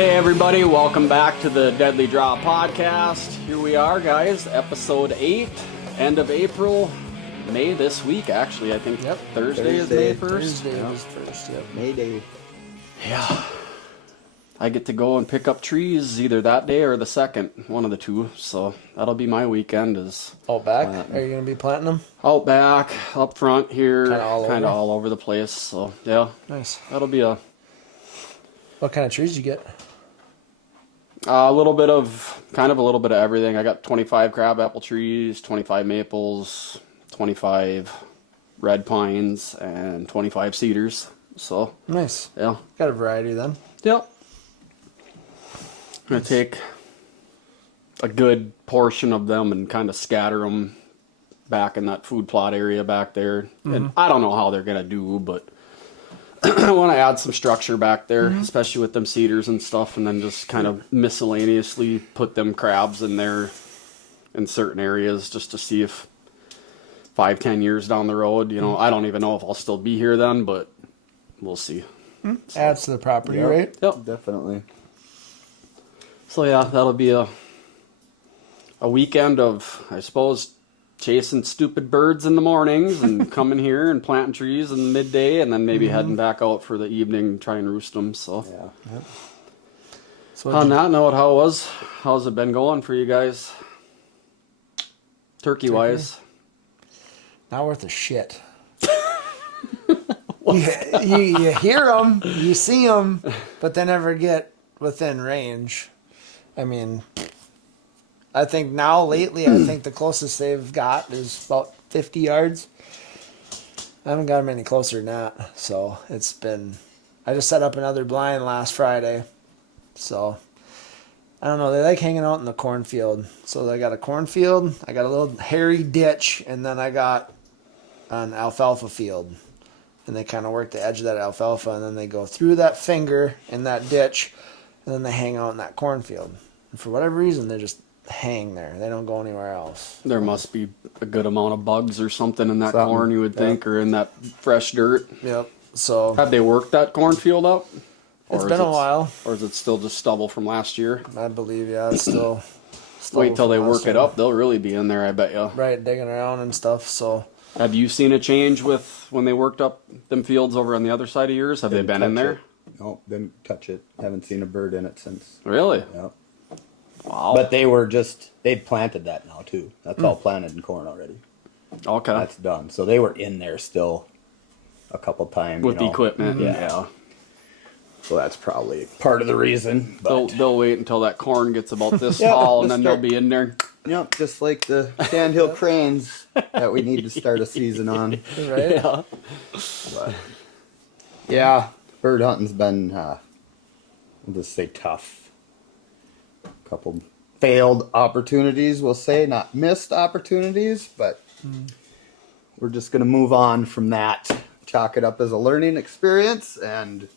Hey everybody, welcome back to the Deadly Draw Podcast. Here we are, guys, episode 8, end of April, May this week, actually. I think Thursday is May 1st. Thursday is 1st, yep. May Day. Yeah. I get to go and pick up trees either that day or the second, one of the two. So that'll be my weekend. Is Out back? Are you going to be planting them? out back, up front here, Kind of all over the place. So yeah, Nice. that'll be a What kind of trees you get? little bit of everything. I got 25 crabapple trees, 25 maples, 25 red pines, and 25 cedars. So Nice. yeah, Got a variety then. yep. I'm gonna take a good portion of them and kind of scatter them back in that food plot area back there. And I don't know how they're gonna do, but I want to add some structure back there, especially with them cedars and stuff, and then just kind of miscellaneously put them crabs in there in certain areas just to see if 5-10 years down the road, you know, I don't even know if I'll still be here then, but we'll see. Adds to the property, right? Yep. Definitely. So yeah, that'll be a weekend of, I suppose, chasing stupid birds in the mornings and coming here and planting trees in the midday, and then maybe heading back out for the evening and try and roost them. So Yeah. Yep. So on that note, how's it been going for you guys, turkey wise? not worth a shit. you hear them, you see them, but they never get within range. I mean, I think now lately, I think the closest they've got is about 50 yards. I haven't got them any closer than that. So it's been, I just set up another blind last Friday. So I don't know, they like hanging out in the cornfield. So I got a cornfield, I got a little hairy ditch, and then I got an alfalfa field. And they kind of work the edge of that alfalfa, and then they go through that finger in that ditch, and then they hang out in that cornfield. And for whatever reason, they just hang there. They don't go anywhere else. There must be a good amount of bugs or something in that corn, you would think, or in that fresh dirt. Yep. So Have they worked that cornfield up? it's Or been is a while, Or is it still just stubble from last year? I believe. Yeah, it's still. Wait till they from work last it year. up. They'll really be in there, I bet you. Right, digging around and stuff. So Have you seen a change with when they worked up them fields over on the other side of yours? Have they been in there? No, didn't touch it. Haven't seen a bird in it since. Really? Yep. Wow. But they'd planted that now too. That's all planted in corn already. Okay. That's done. So they were in there still a couple times. With the equipment. Yeah. So that's probably part of the reason. But They'll wait until that corn gets about this tall, and then they'll be in there. yep, just like the sandhill cranes that we need to start a season on. right. Yeah. But yeah, bird hunting's been, I'll just say tough. Couple failed opportunities, we'll say, not missed opportunities, but we're just going to move on from that. Chalk it up as a learning experience and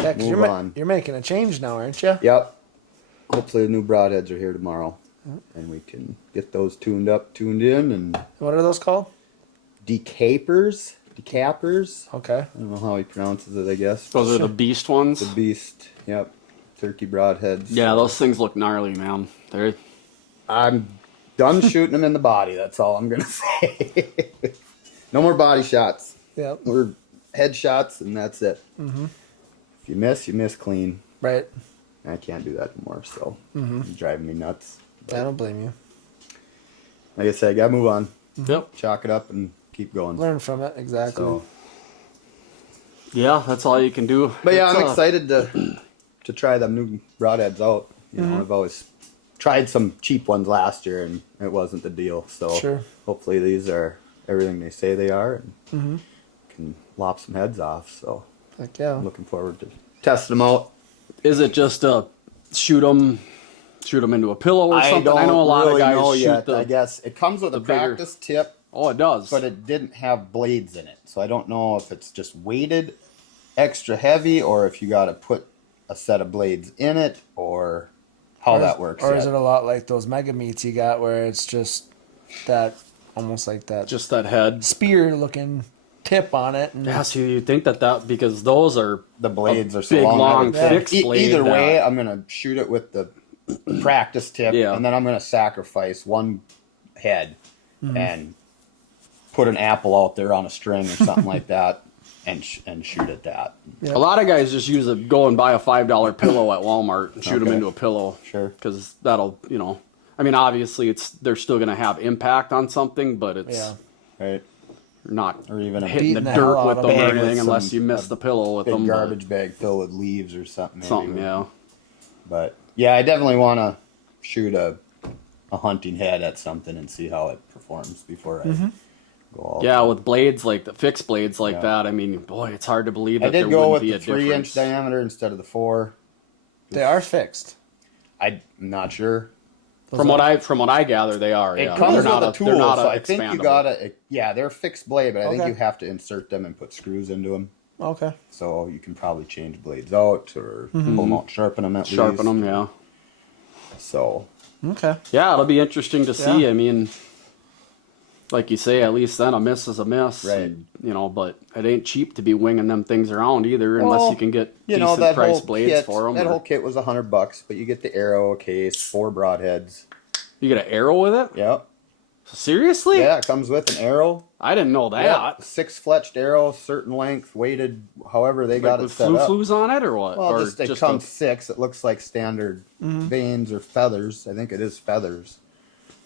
Yeah, 'cause move on. you're making a change now, aren't you? Yep. Hopefully the new broadheads are here tomorrow and we can get those tuned in, and What are those called? decappers. Okay. I don't know how he pronounces it, I guess. Those are the beast ones. The beast. Yep. Turkey broadheads. Yeah, those things look gnarly, man. They're I'm done shooting them in the body. That's all I'm gonna say. No more body shots. Yep. We're head shots, and that's it. If you miss clean. Right. I can't do that anymore. So it's driving me nuts. I don't blame you. Like I said, I gotta move on. Yep. Chalk it up and keep going. Learn from it, exactly. So, Yeah, that's all you can do. but yeah, It's, I'm excited to try them new broadheads out. You know, I've always tried some cheap ones last year, and it wasn't the deal. So Sure. hopefully these are everything they say they are, and can lop some heads off. So Heck yeah. I'm looking forward to testing them out. Is it just shoot them into a pillow or something? I know a lot of guys shoot I guess it comes with a bigger- practice tip, Oh, it does. but it didn't have blades in it. So I don't know if it's just weighted extra heavy or if you got to put a set of blades in it or how that works. Or is it a lot like those mega meats you got where it's just that, almost like that just that head. spear looking tip on it. And Yeah, so you think that because those are The blades are so big, long. long, Yeah. fixed blade. Either way, that- I'm gonna shoot it with the practice tip, Yeah. and then I'm gonna sacrifice one head and put an apple out there on a string or something like that, and shoot at that. Yeah. a lot of guys just go and buy a $5 pillow at Walmart and shoot them Okay. into a pillow. Sure. Because that'll, I mean, obviously they're still going to have impact on something, but it's yeah. Right. not Or even a hitting the Beating the hell dirt out with of them or bag with anything unless some- you miss a the pillow with big them. but garbage bag filled with leaves or something. Maybe. Something, yeah. But yeah, I definitely want to shoot a hunting head at something and see how it performs before I go all. Yeah, with blades like the fixed blades like Yeah. that, I mean, boy, it's hard to believe I that there did go wouldn't with be the a 3-inch difference. diameter instead of the 4. They are fixed. I'm not sure. From what I gather, they are. It Yeah, comes they're with not a tool, not so I think you expandable. gotta. Yeah, they're fixed blade, but I think Okay. you have to insert them and put screws into them. Okay. So you can probably change blades out or pull them out, sharpen them at sharpen least. them. Yeah, So Okay. yeah, it'll be interesting to see. Yeah. I mean, like you say, at least then a miss is a miss, Right. and, but it ain't cheap to be winging them things around either, unless Well, you can get you know decent that price whole blades kit. for them. That whole kit was $100, but you get the arrow, a case, 4 broadheads. You get an arrow with it? Yep. Seriously? Yeah, it comes with an arrow. I didn't know that. Yeah, 6 fletched arrow, certain length, weighted, however they got Like it with set up. flu-flus on it or what? Well, or just it just comes 6. It looks like standard Mm-hmm. veins or feathers. I think it is feathers.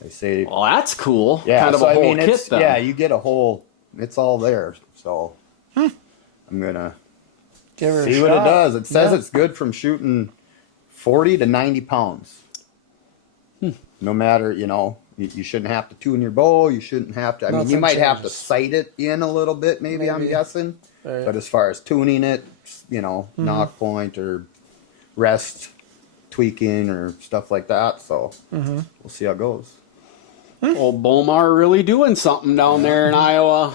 They say. well, that's cool. Yeah, kind of so a I whole mean, kit it's then. yeah, you get a whole. It's all there. So I'm gonna Give her see a what it shot. does. It says Yeah. it's good from shooting 40 to 90 pounds. No matter, you shouldn't have to tune your bow. You shouldn't have to. I mean, you Nothing might have to changes. sight it in a little bit, maybe. I'm Maybe. guessing. Right. But as far as tuning it, knock point or rest tweaking or stuff like that. So we'll see how it goes. Old Bomar really doing something down there in Iowa.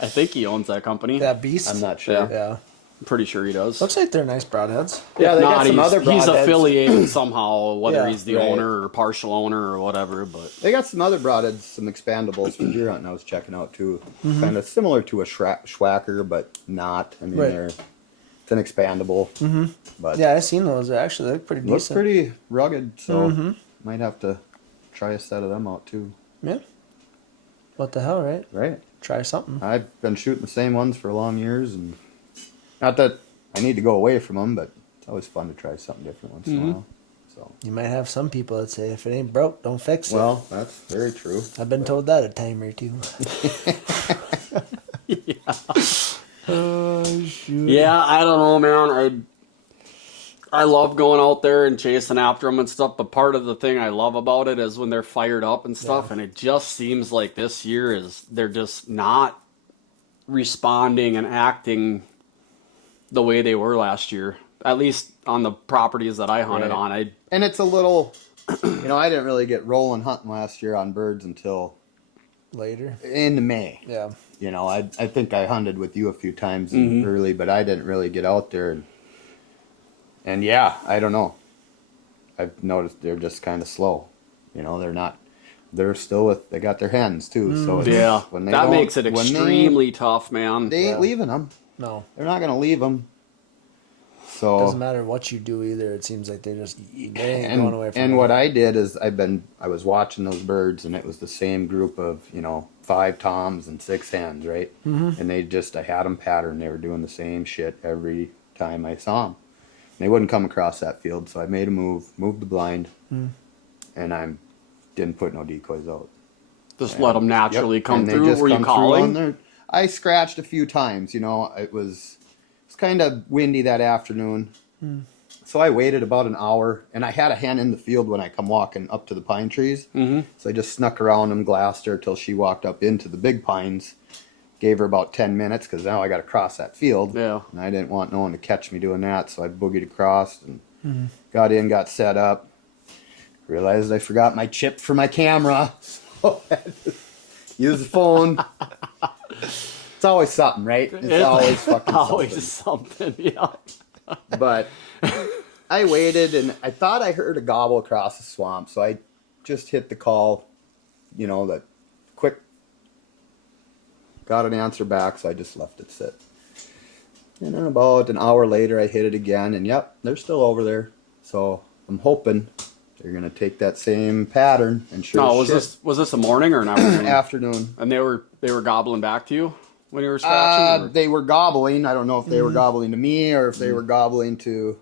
I think he owns that company. That beast. I'm not sure. Yeah. Yeah. I'm pretty sure he does. Looks like they're nice broadheads. Yeah, If they not, got some he's, other he's broadheads. affiliated somehow, whether Yeah, he's the right. owner or partial owner or whatever. But They got some other broadheads, some expandables for deer hunting I was checking out too. Kind of similar to a schwacker, but not. I mean, Right. it's an expandable. But Yeah, I've seen those. They actually look pretty looks decent. pretty rugged, so might have to try a set of them out too. Yeah. What the hell, right? Right. Try something. I've been shooting the same ones for long years, and not that I need to go away from them, but it's always fun to try something different once in a while. So, You might have some people that say, if it ain't broke, don't fix it. well, that's very true. I've been told that a time or two. Oh, shoot. yeah, I don't know, man. I love going out there and chasing after them and stuff. But part of the thing I love about it is when they're fired up and stuff. Yeah. And it just seems like this year they're just not responding and acting the way they were last year. At least on the properties that I hunted Right. on. And it's a little, I didn't really get rolling hunting last year on birds until Later. into May. Yeah. I think I hunted with you a few times early, but I didn't really get out there. And yeah, I don't know. I've noticed they're just kind of slow. They're still they got their hens too. So it's, Yeah, when they that don't- makes it when extremely tough, man. They ain't Yeah. leaving them. No. They're not going to leave them. So Doesn't matter what you do either. It seems like they ain't going away from and it. what I did is I was watching those birds, and it was the same group of 5 toms and 6 hens, right? And I had them patterned. They were doing the same shit every time I saw them. They wouldn't come across that field, so I made a moved the blind, and I didn't put no decoys out. Just let them naturally Yep, come and they through. just Were you come through on calling? there. I scratched a few times. It was kind of windy that afternoon. So I waited about an hour, and I had a hen in the field when I come walking up to the pine trees. So I just snuck around them, glassed her till she walked up into the big pines. Gave her about 10 minutes because now I got to cross that field. Yeah. And I didn't want no one to catch me doing that, so I boogied across and got in, got set up. Realized I forgot my chip for my camera. So I had to use the phone. It's always something, right? It's always fucking Always something. something, yeah. But I waited, and I thought I heard a gobble across the swamp, so I just hit the call, the quick got an answer back, so I just left it sit. And then about an hour later, I hit it again, and yep, they're still over there. So I'm hoping they're gonna take that same pattern and sure. No, as was this a morning or an afternoon? afternoon? And they were gobbling back to you when you were scratching? They were gobbling. I don't know if they were gobbling to me or if they were gobbling to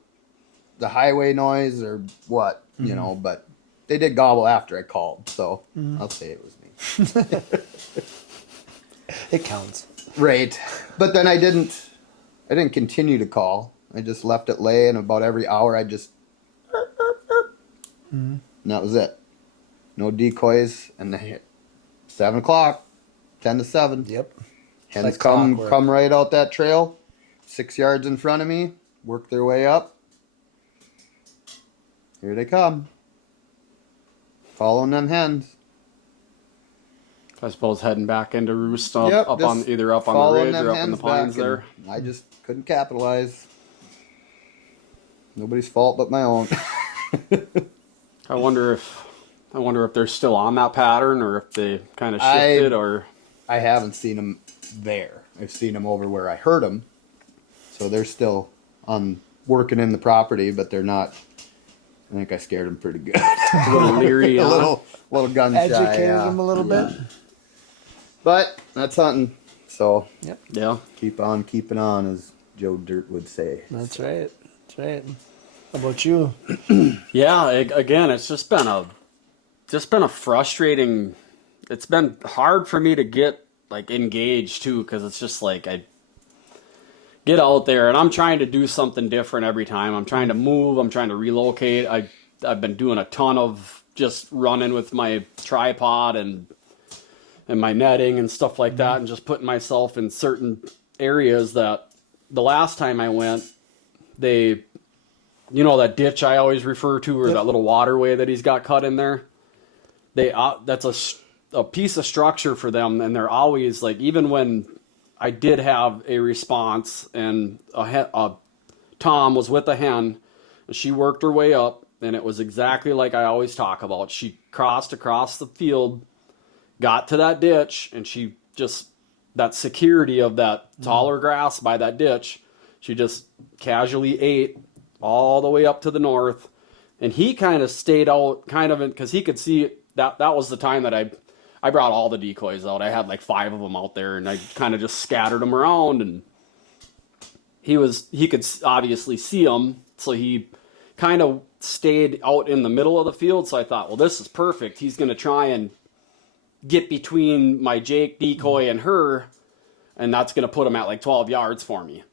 the highway noise or what, you know, but they did gobble after I called, so I'll say it was me. It counts. Right. But then I didn't continue to call. I just left it lay, and about every hour I just and that was it. No decoys, and they hit 7 o'clock, 10 to 7. Yep. Hens like come clockwork. right out that trail, 6 yards in front of me, work their way up. Here they come. Following them hens. I suppose heading back into roost up, Yep, up on just either up on the following ridge them or up in the hens pines back, there. and I just couldn't capitalize. Nobody's fault but my own. I wonder if they're still on that pattern or if they kind of shifted or. I haven't seen them there. I've seen them over where I heard them, so they're still on working in the property, but they're not. I think I scared them pretty good. A little leery, a huh? little gun shy. Educated Yeah. them a little bit. But that's hunting. So Yeah. keep on keeping on, as Joe Dirt would say. That's right. That's right. How about you? Yeah. Again, it's just been a frustrating. It's been hard for me to get like engaged too, because it's just like I get out there and I'm trying to do something different every time. I'm trying to move. I'm trying to relocate. I've been doing a ton of just running with my tripod and my netting and stuff like that, and just putting myself in certain areas that the last time I went, they, you know, that ditch I always refer to, or that little waterway that he's got cut in there. That's a piece of structure for them, and they're always like, even when I did have a response and a Tom was with a hen, and she worked her way up, and it was exactly like I always talk about. She crossed across the field, got to that ditch, and she just, that security of that taller grass by that ditch, she just casually ate all the way up to the north. And he kind of stayed out because he could see that was the time that I brought all the decoys out. I had like 5 of them out there, and I kind of just scattered them around, and he could obviously see them. So he kind of stayed out in the middle of the field. So I thought, well, this is perfect. He's going to try and get between my Jake decoy and her, and that's going to put him at like 12 yards for me.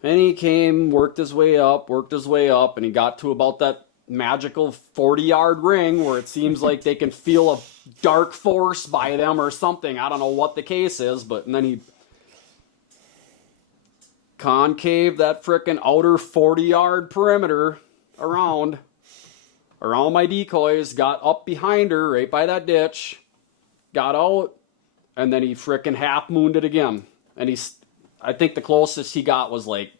And he came, worked his way up, and he got to about that magical 40-yard ring where it seems like they can feel a dark force by them or something. I don't know what the case is, and then he concave that frickin' outer 40-yard perimeter around my decoys, got up behind her right by that ditch, got out, and then he frickin' half-mooned it again. And I think the closest he got was like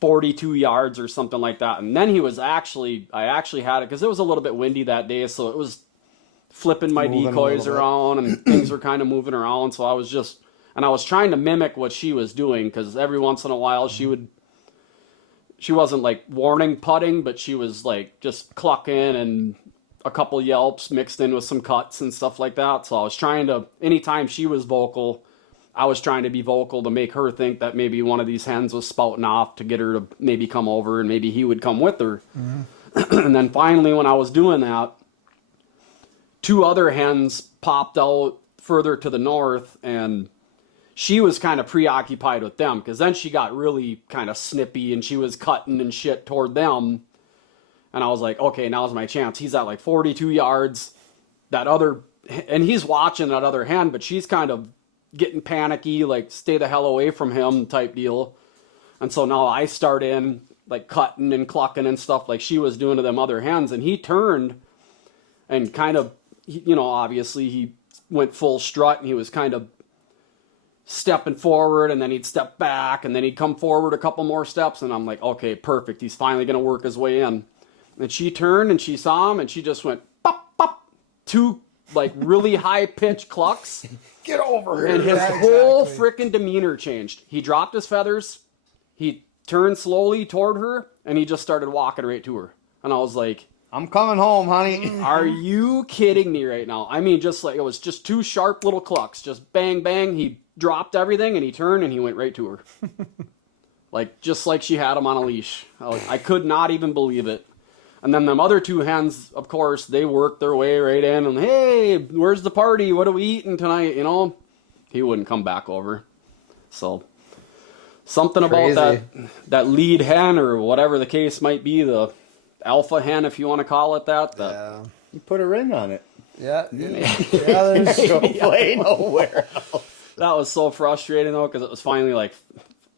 42 yards or something like that. And then I actually had it, because it was a little bit windy that day, so it was flipping my decoys around, and things were kind of moving around. So I was trying to mimic what she was doing, because every once in a while she wasn't like warning putting, but she was like just clucking and a couple yelps mixed in with some cuts and stuff like that. So I was trying to, anytime she was vocal, I was trying to be vocal to make her think that maybe one of these hens was spouting off, to get her to maybe come over, and maybe he would come with her. And then finally, when I was doing that, 2 other hens popped out further to the north, and she was kind of preoccupied with them, because then she got really kind of snippy, and she was cutting and shit toward them. And I was like, okay, now's my chance. He's at like 42 yards. And he's watching that other hen, but she's kind of getting panicky, like stay the hell away from him type deal. And so now I start in like cutting and clucking and stuff like she was doing to them other hens. And he turned and kind of, obviously he went full strut, and he was kind of stepping forward, and then he'd step back, and then he'd come forward a couple more steps. And I'm like, okay, perfect. He's finally going to work his way in. And she turned and she saw him, and she just went pop, pop, 2 like really high pitched clucks. Get over here. And his Yeah, whole exactly. freaking demeanor changed. He dropped his feathers, he turned slowly toward her, and he just started walking right to her. And I was like, I'm coming home, honey. are you kidding me right now? I mean, just like, it was just two sharp little clucks. Just bang, bang. He dropped everything, and he turned, and he went right to her. Like, just like she had him on a leash. I could not even believe it. And then them other two hens, of course, they worked their way right in. And, hey, where's the party? What are we eating tonight? You know? He wouldn't come back over. So, something Crazy. about that lead hen, or whatever the case might be, the alpha hen, if you want to call it that. Yeah. You put a ring on it. Yeah. There's, Don't play nowhere else. That was so frustrating, though, because it was finally like,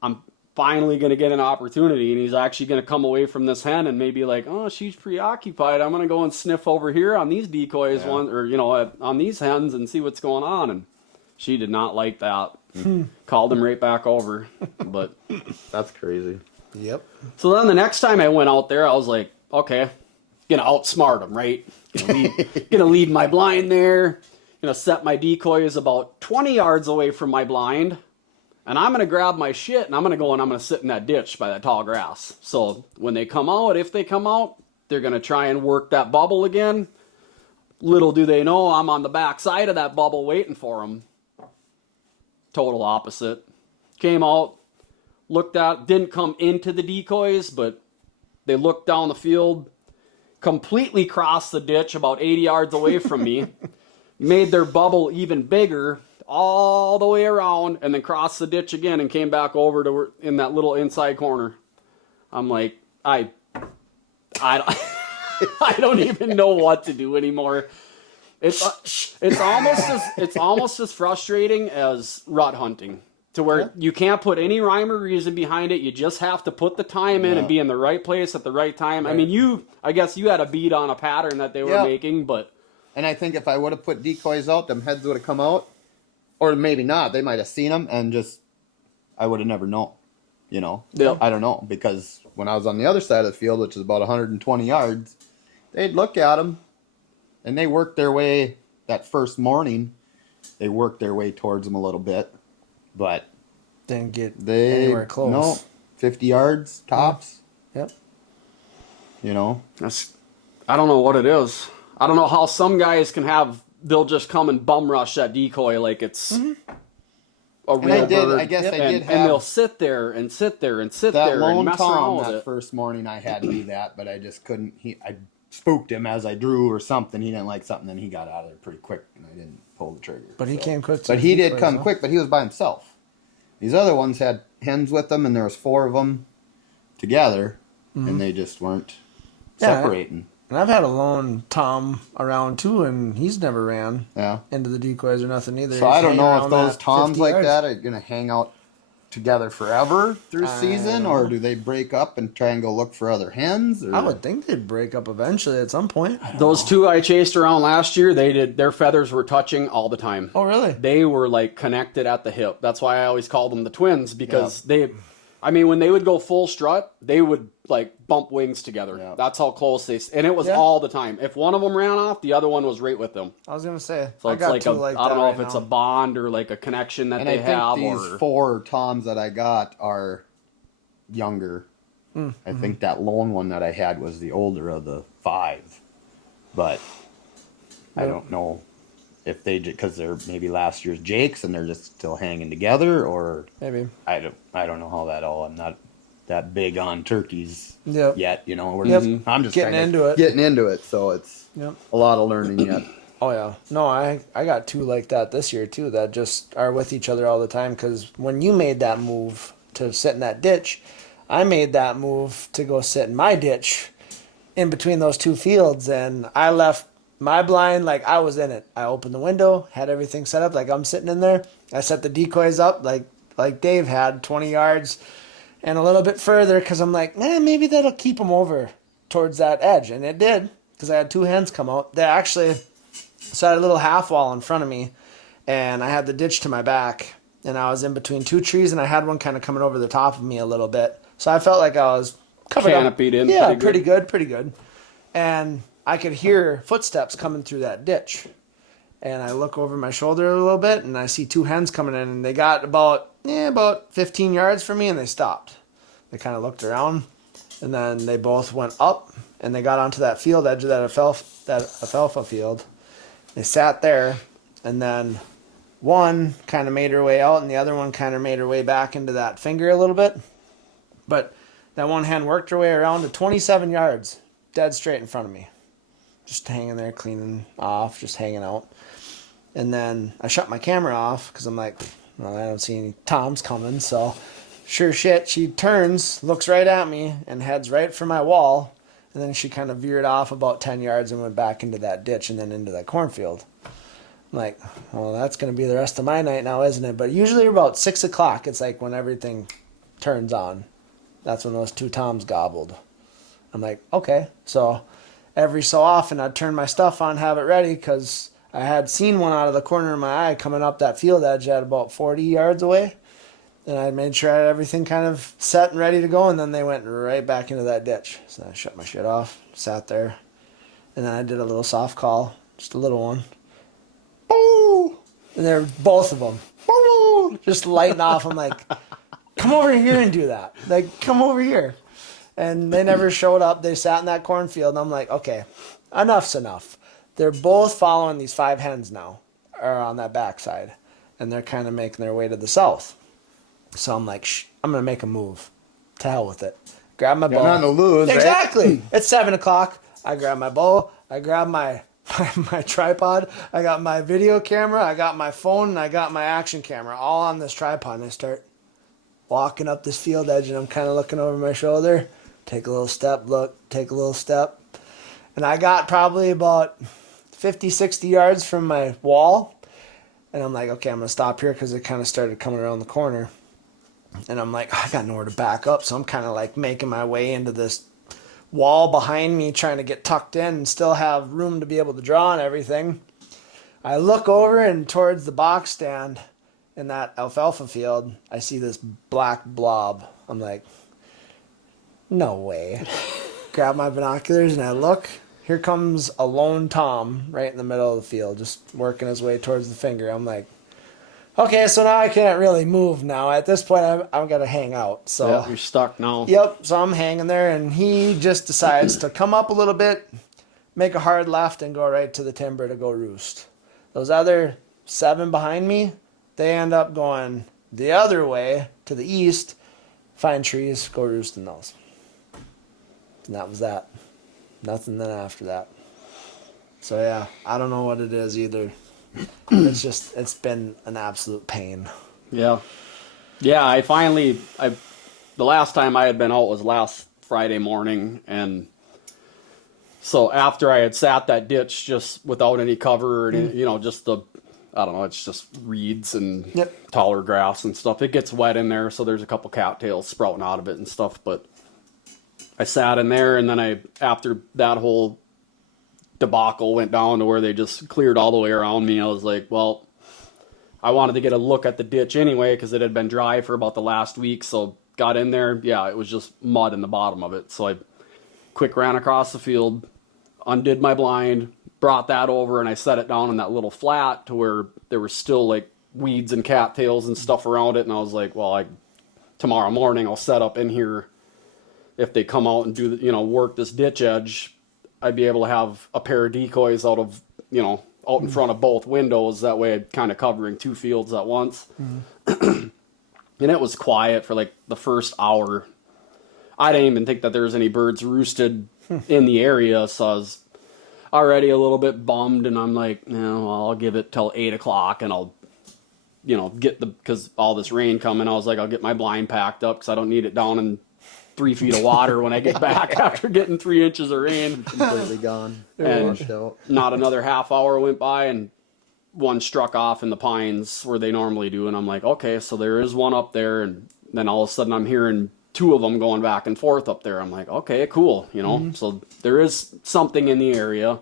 I'm finally going to get an opportunity, and he's actually going to come away from this hen and maybe like, oh, she's preoccupied. I'm going to go and sniff over here on these decoys, on these hens and see what's going on. And she did not like that. Called him right back over. But That's crazy. yep. so then the next time I went out there, I was like, okay, gonna outsmart him, right? Gonna leave my blind there. Gonna set my decoys about 20 yards away from my blind. And I'm going to grab my shit, and I'm going to go and I'm going to sit in that ditch by that tall grass. So when they come out, if they come out, they're going to try and work that bubble again. Little do they know, I'm on the back side of that bubble waiting for them. Total opposite. Came out, looked at, didn't come into the decoys, but they looked down the field, completely crossed the ditch about 80 yards away from me, made their bubble even bigger, all the way around, and then crossed the ditch again and came back over to in that little inside corner. I'm like, I don't even know what to do anymore. It's almost as frustrating as rut hunting, to where you can't put any rhyme or reason behind it. You just have to put the time in and be in the right place at the right time. Right. I mean, I guess you had a beat on a pattern that they were making, but. And I think if I would have put decoys out, them heads would have come out. Or maybe not. They might have seen them and just, I would have never known. You know? Yep. I don't know. Because when I was on the other side of the field, which is about 120 yards, they'd look at them and they worked their way, that first morning, they worked their way towards them a little bit. But Didn't get anywhere close. No, 50 yards tops. Yep. You know? I don't know what it is. I don't know how some guys they'll just come and bum rush that decoy like it's a real bird. I guess I did have. And they'll sit there and sit there and sit That there and lone mess around Tom with that it. first morning I had to do that, but I just couldn't. I spooked him as I drew or something. He didn't like something, and he got out of there pretty quick, and I didn't pull the trigger. But he came quick. But he did come quick, but he was by himself. These other ones had hens with them, and there was 4 of them together, and they just weren't separating. And I've had a lone Tom around too, and he's never ran into the decoys or nothing either. So I don't know if He's those Toms 50 like yards. that are going to hang out together forever through season, or do they break up and try and go look for other hens? Or? I would think they'd break up eventually at some point. Those 2 I chased around last year, their feathers were touching all the time. Oh, really? They were like connected at the hip. That's why I always called them the twins, because when they would go full strut, they would like bump wings together. Yeah. That's how close and it was all the time. If one of them ran off, the other one was right with them. I was gonna say. So I it's got like two like I don't know that if right it's now. a bond or like a connection that and they have. I think these 4 Toms that I got are younger. I think that lone one that I had was the older of the 5, but I don't know if they, because they're maybe last year's Jakes and they're just still hanging together, or maybe I don't know how that all. I'm not that big on turkeys yet. You know, I'm just getting into it. So it's a lot of learning yet. Oh yeah, no, I got 2 like that this year too that just are with each other all the time. Because when you made that move to sit in that ditch, I made that move to go sit in my ditch in between those 2 fields, and I left my blind like I was in it. I opened the window, had everything set up like I'm sitting in there. I set the decoys up like Dave had, 20 yards and a little bit further, because I'm like, man, maybe that'll keep them over towards that edge, and it did, because I had 2 hens come out. They actually. So I had a little half wall in front of me, and I had the ditch to my back, and I was in between 2 trees, and I had one kind of coming over the top of me a little bit. So I felt like I was covered canopied in. Yeah, pretty good. And I could hear footsteps coming through that ditch. and I look over my shoulder a little bit, and I see 2 hens coming in, and they got about 15 yards from me, and they stopped. They kind of looked around, and then they both went up, and they got onto that field edge of that alfalfa field. They sat there, and then one kind of made her way out, and the other one kind of made her way back into that finger a little bit. But that one hen worked her way around to 27 yards, dead straight in front of me. Just hanging there, cleaning off, just hanging out. And then I shut my camera off because I'm like, well, I don't see any toms coming. So sure shit, she turns, looks right at me, and heads right for my wall. And then she kind of veered off about 10 yards and went back into that ditch and then into that cornfield. I'm like, well, that's going to be the rest of my night now, isn't it? But usually about 6 o'clock, it's like when everything turns on. That's when those 2 toms gobbled. I'm like, okay. So every so often I'd turn my stuff on, have it ready, because I had seen one out of the corner of my eye coming up that field edge at about 40 yards away. And I made sure I had everything kind of set and ready to go, and then they went right back into that ditch. So I shut my shit off, sat there, and then I did a little soft call, just a little one. Boo! And they're both of them. Boo! Just lighting off. I'm like, come over here and do that. Like, come over here. And they never showed up. They sat in that cornfield, and I'm like, okay, enough's enough. They're both following these 5 hens now, or on that backside, and they're kind of making their way to the south. So I'm like, I'm going to make a move. To hell with it. Grab my bow. Nothing to lose, exactly. Right? It's 7 o'clock. I grab my bow. I grab my tripod. I got my video camera. I got my phone. And I got my action camera all on this tripod. And I start walking up this field edge, and I'm kind of looking over my shoulder. Take a little step, look, take a little step. And I got probably about 50, 60 yards from my wall. And I'm like, okay, I'm going to stop here because it kind of started coming around the corner. And I'm like, I got nowhere to back up. So I'm kind of like making my way into this wall behind me, trying to get tucked in and still have room to be able to draw and everything. I look over, and towards the box stand in that alfalfa field, I see this black blob. I'm like, no way. Grab my binoculars and I look. Here comes a lone tom right in the middle of the field, just working his way towards the finger. I'm like, okay, so now I can't really move now. At this point, I'm going to hang out. So Yeah, you're stuck now. Yep, so I'm hanging there, and he just decides to come up a little bit, make a hard left, and go right to the timber to go roost. Those other 7 behind me, they end up going the other way to the east, find trees, go roost in those. And that was that. Nothing then after that. So yeah, I don't know what it is either. It's been an absolute pain. Yeah. Yeah, the last time I had been out was last Friday morning, and so after I had sat that ditch just without any cover, and just it's just reeds and taller grass and stuff. It gets wet in there, so there's a couple cattails sprouting out of it and stuff, but I sat in there, and then after that whole debacle went down to where they just cleared all the way around me, I was like, well, I wanted to get a look at the ditch anyway because it had been dry for about the last week. So got in there, it was just mud in the bottom of it. So I quick ran across the field, undid my blind, brought that over, and I set it down in that little flat to where there was still like weeds and cattails and stuff around it. And I was like, well, tomorrow morning I'll set up in here. If they come out and do work this ditch edge, I'd be able to have a pair of decoys out in front of both windows. That way I'm kind of covering 2 fields at once. Mm-hmm. And it was quiet for like the first hour. I didn't even think that there was any birds roosted in the area. So I was already a little bit bummed, and I'm like, I'll give it till 8 o'clock and I'll, because all this rain coming, I was like, I'll get my blind packed up because I don't need it down in 3 feet of water when I get back after getting 3 inches of rain. Completely gone. And not another half hour went by, and one struck off in the pines where they normally do. And I'm like, okay, so there is one up there. And then all of a sudden I'm hearing 2 of them going back and forth up there. I'm like, okay, cool. Mm-hmm. So there is something in the area.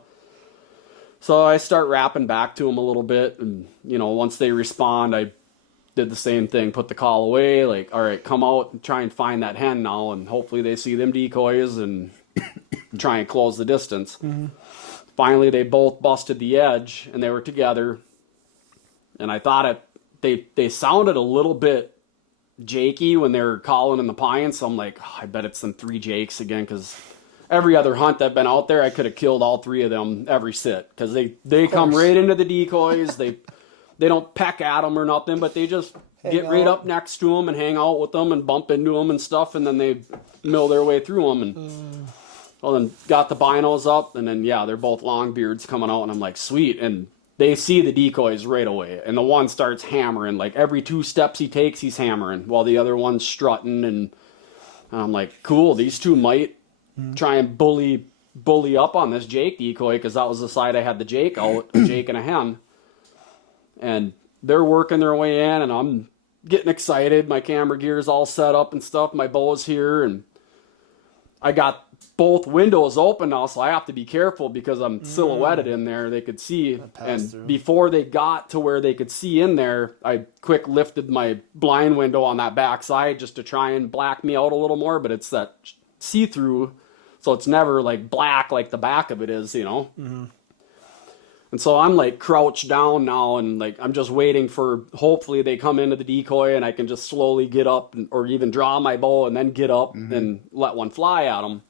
So I start rapping back to them a little bit. And, once they respond, I did the same thing, put the call away, like, all right, come out and try and find that hen now, and hopefully they see them decoys and try and close the distance. Mm-hmm. finally they both busted the edge and they were together. And I thought they sounded a little bit jakey when they were calling in the pines. So I'm like, oh, I bet it's them 3 jakes again, because every other hunt that been out there, I could have killed all 3 of them every sit, because they come right into the decoys. They don't peck at them or nothing, but they just get right up next to them and hang out with them and bump into them and stuff, and then they mill their way through them. And well, then got the binos up, and then yeah, they're both long beards coming out, and I'm like, sweet. And they see the decoys right away, and the one starts hammering. Like every 2 steps he takes, he's hammering, while the other one's strutting. And I'm like, cool, these 2 might try and bully up on this jake decoy, because that was the side I had the jake out, a jake and a hen. And they're working their way in, and I'm getting excited. My camera gear's all set up and stuff. My bow's here, and I got both windows open now, so I have to be careful because I'm silhouetted in there. They could see, and through. Before they got to where they could see in there, I quick lifted my blind window on that back side just to try and black me out a little more, but it's that see-through, so it's never like black like the back of it is, you know? And so I'm like crouched down now, and like I'm just waiting for, hopefully they come into the decoy and I can just slowly get up, or even draw my bow and then get up and let one fly at them.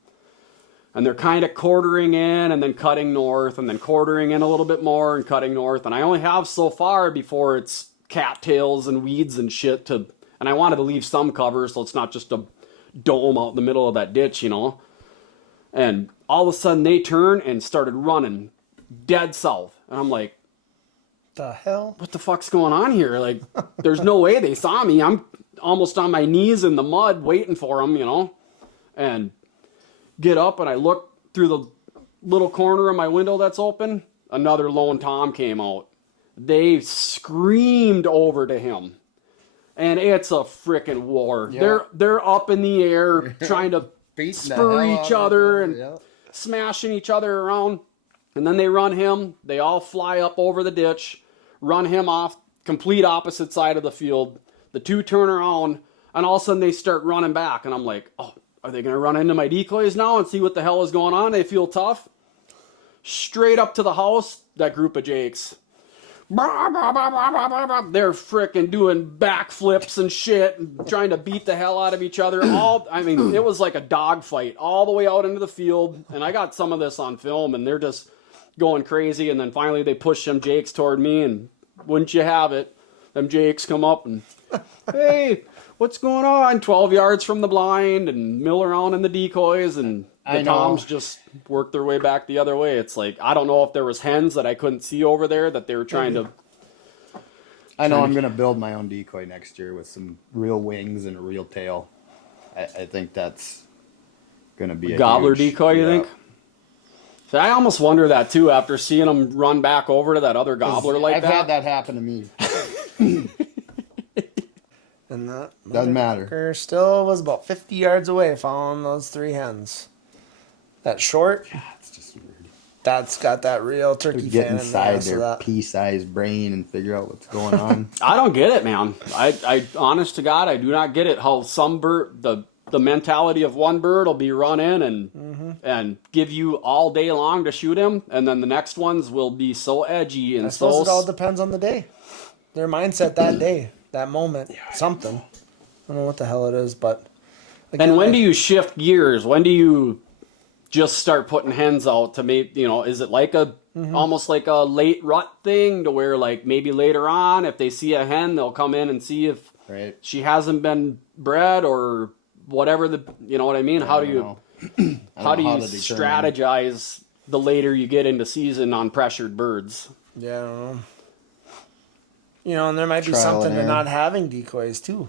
And they're kind of quartering in and then cutting north, and then quartering in a little bit more and cutting north. And I only have so far before it's cattails and weeds and shit and I wanted to leave some cover so it's not just a dome out in the middle of that ditch, you know. And all of a sudden they turned and started running dead south. And I'm like, The hell? what the fuck's going on here? Like, there's no way they saw me. I'm almost on my knees in the mud waiting for them, you know. And get up, and I look through the little corner of my window that's open. Another lone tom came out. They screamed over to him, and it's a freaking war. Yeah. They're up in the air trying to spur each other and Yeah. smashing each other around. And then they run him. They all fly up over the ditch, run him off complete opposite side of the field. The 2 turn around, and all of a sudden they start running back, and I'm like, oh, are they going to run into my decoys now and see what the hell is going on? They feel tough. Straight up to the house, that group of jakes. They're freaking doing backflips and shit, and trying to beat the hell out of each other. I mean, it was like a dog fight all the way out into the field. And I got some of this on film, and they're just going crazy. And then finally they push them jakes toward me, and wouldn't you have it, them jakes come up and, hey, what's going on? 12 yards from the blind, and mill around in the decoys, and the toms just work their way back the other way. It's like, I don't know if there was hens that I couldn't see over there that they were trying to. I know I'm going to build my own decoy next year with some real wings and a real tail. I think that's going to be a Gobbler huge, decoy, you yeah. think? So I almost wonder that too, after seeing them run back over to that other gobbler like I've that. had that happen to me. And that Doesn't matter. motherfucker still was about 50 yards away following those 3 hens. That short, It's just weird. that's got that real turkey Get fan in inside there. So their that, pea-sized brain and figure out what's going on. I don't get it, man. I honest to God, I do not get it. How some bird, the mentality of one bird will be run in and give you all day long to shoot him, and then the next ones will be so edgy and I suppose so. it all depends on the day. Their mindset that day, that moment, something. I don't know what the hell it is, but. Again, And when do you shift gears? When do you just start putting hens out to make, is it like almost like a late rut thing, to where like maybe later on, if they see a hen, they'll come in and see if Right. she hasn't been bred or whatever, you know what I mean? How do you strategize the later you get into season on pressured birds? Yeah, I don't know. And there might be Trial something and to error. not having decoys too.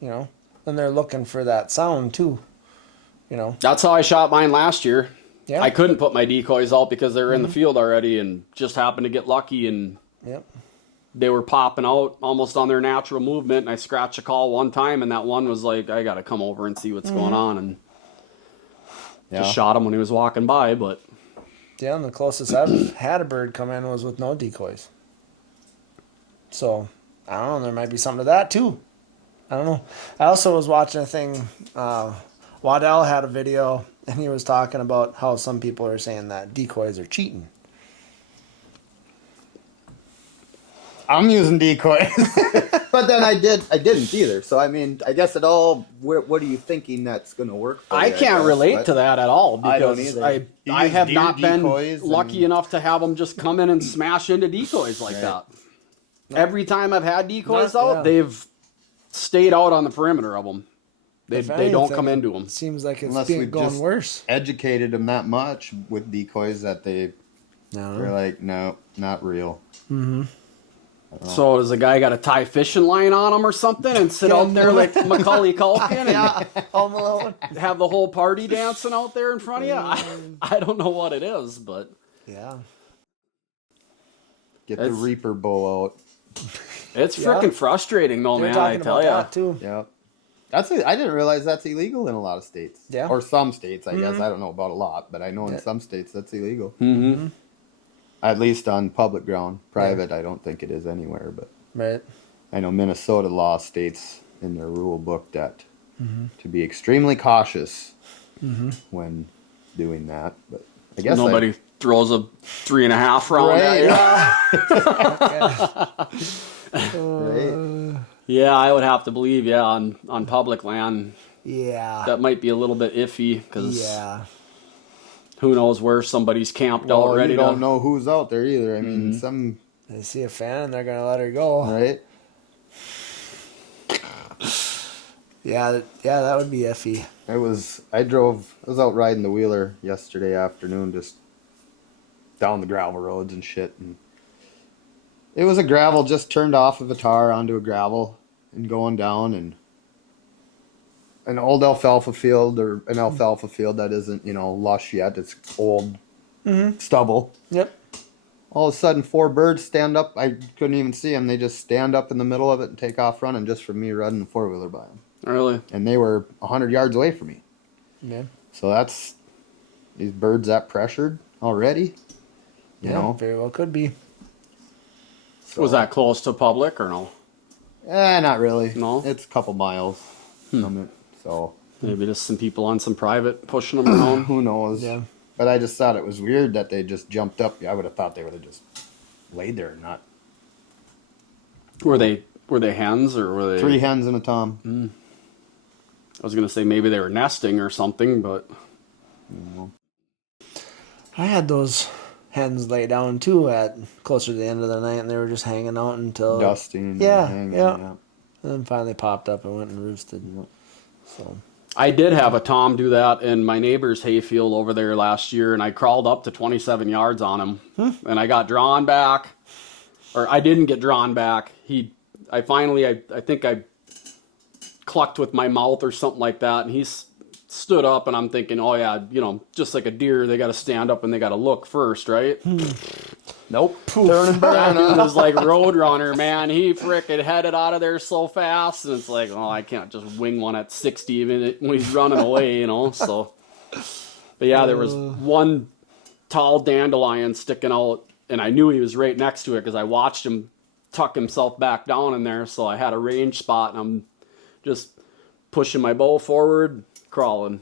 And they're looking for that sound too. That's how I shot mine last year. Yeah. I couldn't put my decoys out because they were in the field already, and just happened to get lucky, and Yep. they were popping out almost on their natural movement, and I scratched a call one time, and that one was like, I got to come over and see what's going on, and just shot him when he was walking by. But Yeah, and the closest I've had a bird come in was with no decoys. So, I don't know, there might be something to that too. I don't know. I also was watching a thing, Waddell had a video, and he was talking about how some people are saying that decoys are cheating. I'm using decoys. But then I didn't either. So I mean, I guess it all. What are you thinking that's going to work for I you, can't guess, relate but to that at all I don't because either. You I use have deer not been decoys lucky and- enough to have them just come in and smash into decoys like that. Every time I've had decoys out, they've stayed out on the perimeter of them. They don't come into them. Seems like it's Unless we've going just worse. educated them that much with decoys that they're like, no, not real. So does a guy got a tie fishing line on him or something and sit out there like Macaulay Culkin and Home Alone. have the whole party dancing out there in front of you? I don't know what it is, but Yeah. Get the Reaper bow out. it's freaking frustrating though, They're man. talking I tell about ya. that too. Yeah. I didn't realize that's illegal in a lot of states. Yeah. Or some states, I guess. I don't know about a lot, but I know in some states that's illegal. Mm-hmm. At least on public ground. Private, I don't think it is anywhere, but Right. I know Minnesota law states in their rule book that to be extremely cautious when doing that. But I guess Nobody throws a 3.5 round at you. right? Yeah, I would have to believe, on public land, Yeah. that might be a little bit iffy because Yeah. who knows where somebody's camped Well, out ready you to. don't know who's out there either. I mean, some They see a fan and they're gonna let her go. right. Yeah. That would be iffy. I was out riding the wheeler yesterday afternoon, just down the gravel roads and shit, and it was a gravel just turned off of a tar onto a gravel and going down, and an old alfalfa field or an alfalfa field that isn't lush yet. It's old stubble. Yep. All of a sudden, 4 birds stand up. I couldn't even see them. They just stand up in the middle of it and take off running just from me riding the 4-wheeler by them. Really? And they were 100 yards away from me. Yeah. So that's these birds that pressured already. You know? Very well could be. So, Was that close to public or no? not really. No? It's a couple miles from it. So Maybe just some people on some private pushing them around. who knows? Yeah. But I just thought it was weird that they just jumped up. I would have thought they would have just laid there and not. Were they hens or were they 3 hens and a tom. I was gonna say maybe they were nesting or something, but I had those hens lay down too at closer to the end of the night, and they were just hanging out until Dusting. Yeah, and hanging, yeah. yeah. And then finally popped up and went and roosted. So I did have a tom do that in my neighbor's hayfield over there last year, and I crawled up to 27 yards on him, and I got drawn back, or I didn't get drawn back. I think I clucked with my mouth or something like that, and he stood up, and I'm thinking, oh yeah, just like a deer, they got to stand up and they got to look first, right? Nope. That dude was like Roadrunner, man. He frickin' headed out of there so fast, and it's like, oh, I can't just wing one at 60 even when he's running away, so. But yeah, there was one tall dandelion sticking out, and I knew he was right next to it because I watched him tuck himself back down in there, so I had a range spot, and I'm just pushing my bow forward, crawling,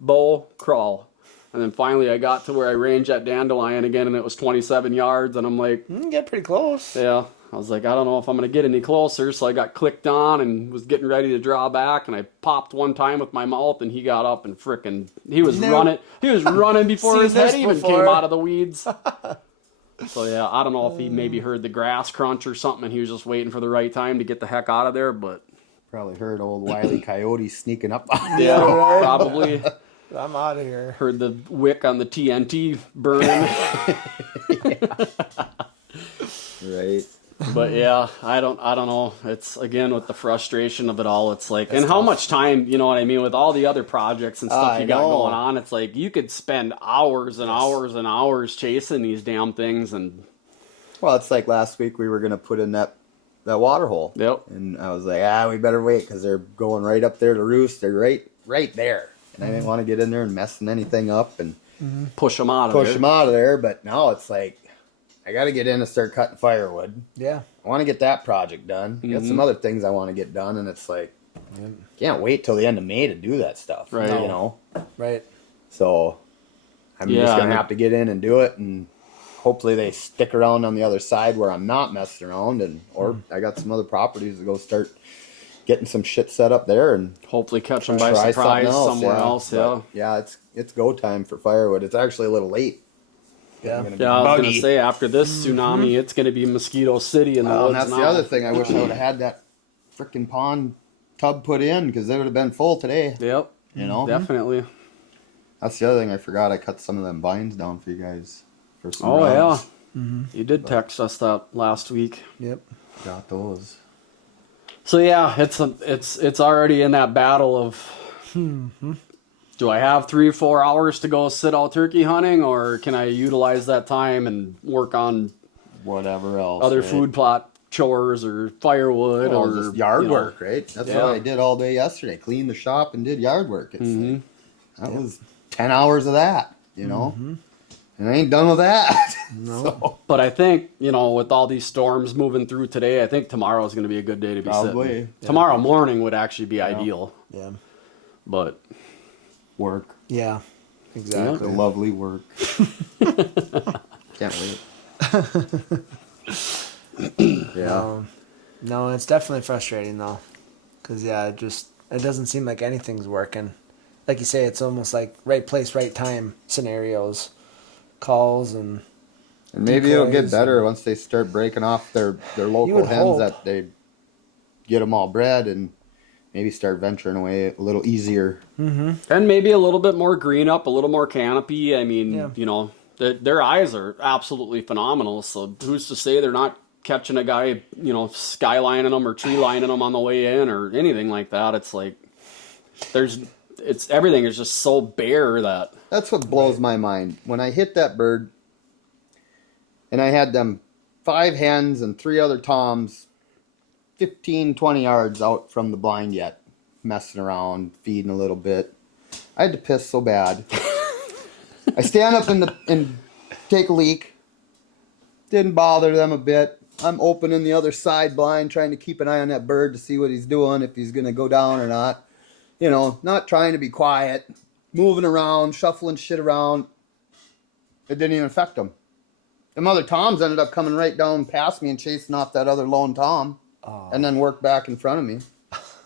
bow, crawl. And then finally I got to where I ranged that dandelion again, and it was 27 yards, and I'm like, get pretty close. yeah. I was like, I don't know if I'm going to get any closer, so I got clicked on and was getting ready to draw back, and I popped one time with my mouth, and he got up and he was running before his head even came out of the weeds. So yeah, I don't know if he maybe heard the grass crunch or something, and he was just waiting for the right time to get the heck out of there, but Probably heard old Wile E. Coyote sneaking up. yeah, probably. I'm out of here. Heard the wick on the TNT burning. Right. But yeah, I don't know. It's again with the frustration of it all. It's like, and how much time, you know what I mean, with all the other projects and stuff I you got know. going on. It's like you could spend hours and hours and hours chasing these damn things, and Well, it's like last week we were gonna put in that water hole. Yep. And I was like, we better wait because they're going right up there to roost. They're right there, and I didn't want to get in there and messing anything up and push them out of them out of there. But now it's like I got to get in and start cutting firewood. Yeah. I want to get that project done. Got some other things I want to get done, and it's like can't wait till the end of May to do that stuff. Right. You know. Right. So I'm just gonna have to get in and do it, and hopefully they stick around on the other side where I'm not messing around, or I got some other properties to go start getting some shit set up there and Hopefully catch them by try surprise something somewhere else. Yeah. But, yeah, it's go time for firewood. It's actually a little late. Yeah. Gonna be Yeah, I was going buggy. to say, after this tsunami, it's going to be Mosquito City in the Well, and woods that's now. the other thing. I wish I would have had that freaking pond tub put in because they would have been full today. Yep. You know? Definitely. That's the other thing I forgot. I cut some of them vines down for you guys for some Oh, rugs. yeah. You did text us that last week. Yep. Got those. So yeah, it's already in that battle of do I have 3 or 4 hours to go sit out turkey hunting, or can I utilize that time and work on Whatever else. other right? food plot chores or firewood Or or just yard you know. work, right? That's Yeah. what I did all day yesterday. Cleaned the shop and did yard work. It's like, that was 10 hours of that, you know? And I ain't done with that. No. So, But I think, with all these storms moving through today, I think tomorrow is going to be a good day to be Probably, sitting. yeah. Tomorrow morning would actually be ideal, Yeah. but work. Yeah. The Exactly. lovely work. Can't wait. Yeah. No, it's definitely frustrating though, because it doesn't seem like anything's working. Like you say, it's almost like right place, right time scenarios, calls and And maybe it'll get decoys better and- once they start breaking off their local would hens hope. that they get them all bred and maybe start venturing away a little easier. and maybe a little bit more green up, a little more canopy. I mean, Yeah. their eyes are absolutely phenomenal. So who's to say they're not catching a guy, skylining them or tree lining them on the way in or anything like that? It's like everything is just so bare that That's what blows my mind. When I hit that bird, and I had them 5 hens and 3 other toms 15, 20 yards out from the blind yet, messing around, feeding a little bit. I had to piss so bad. I stand up and take a leak. Didn't bother them a bit. I'm opening the other side blind, trying to keep an eye on that bird to see what he's doing, if he's going to go down or not. Not trying to be quiet, moving around, shuffling shit around. It didn't even affect them. Them other toms ended up coming right down past me and chasing off that other lone tom, and then worked back in front of me.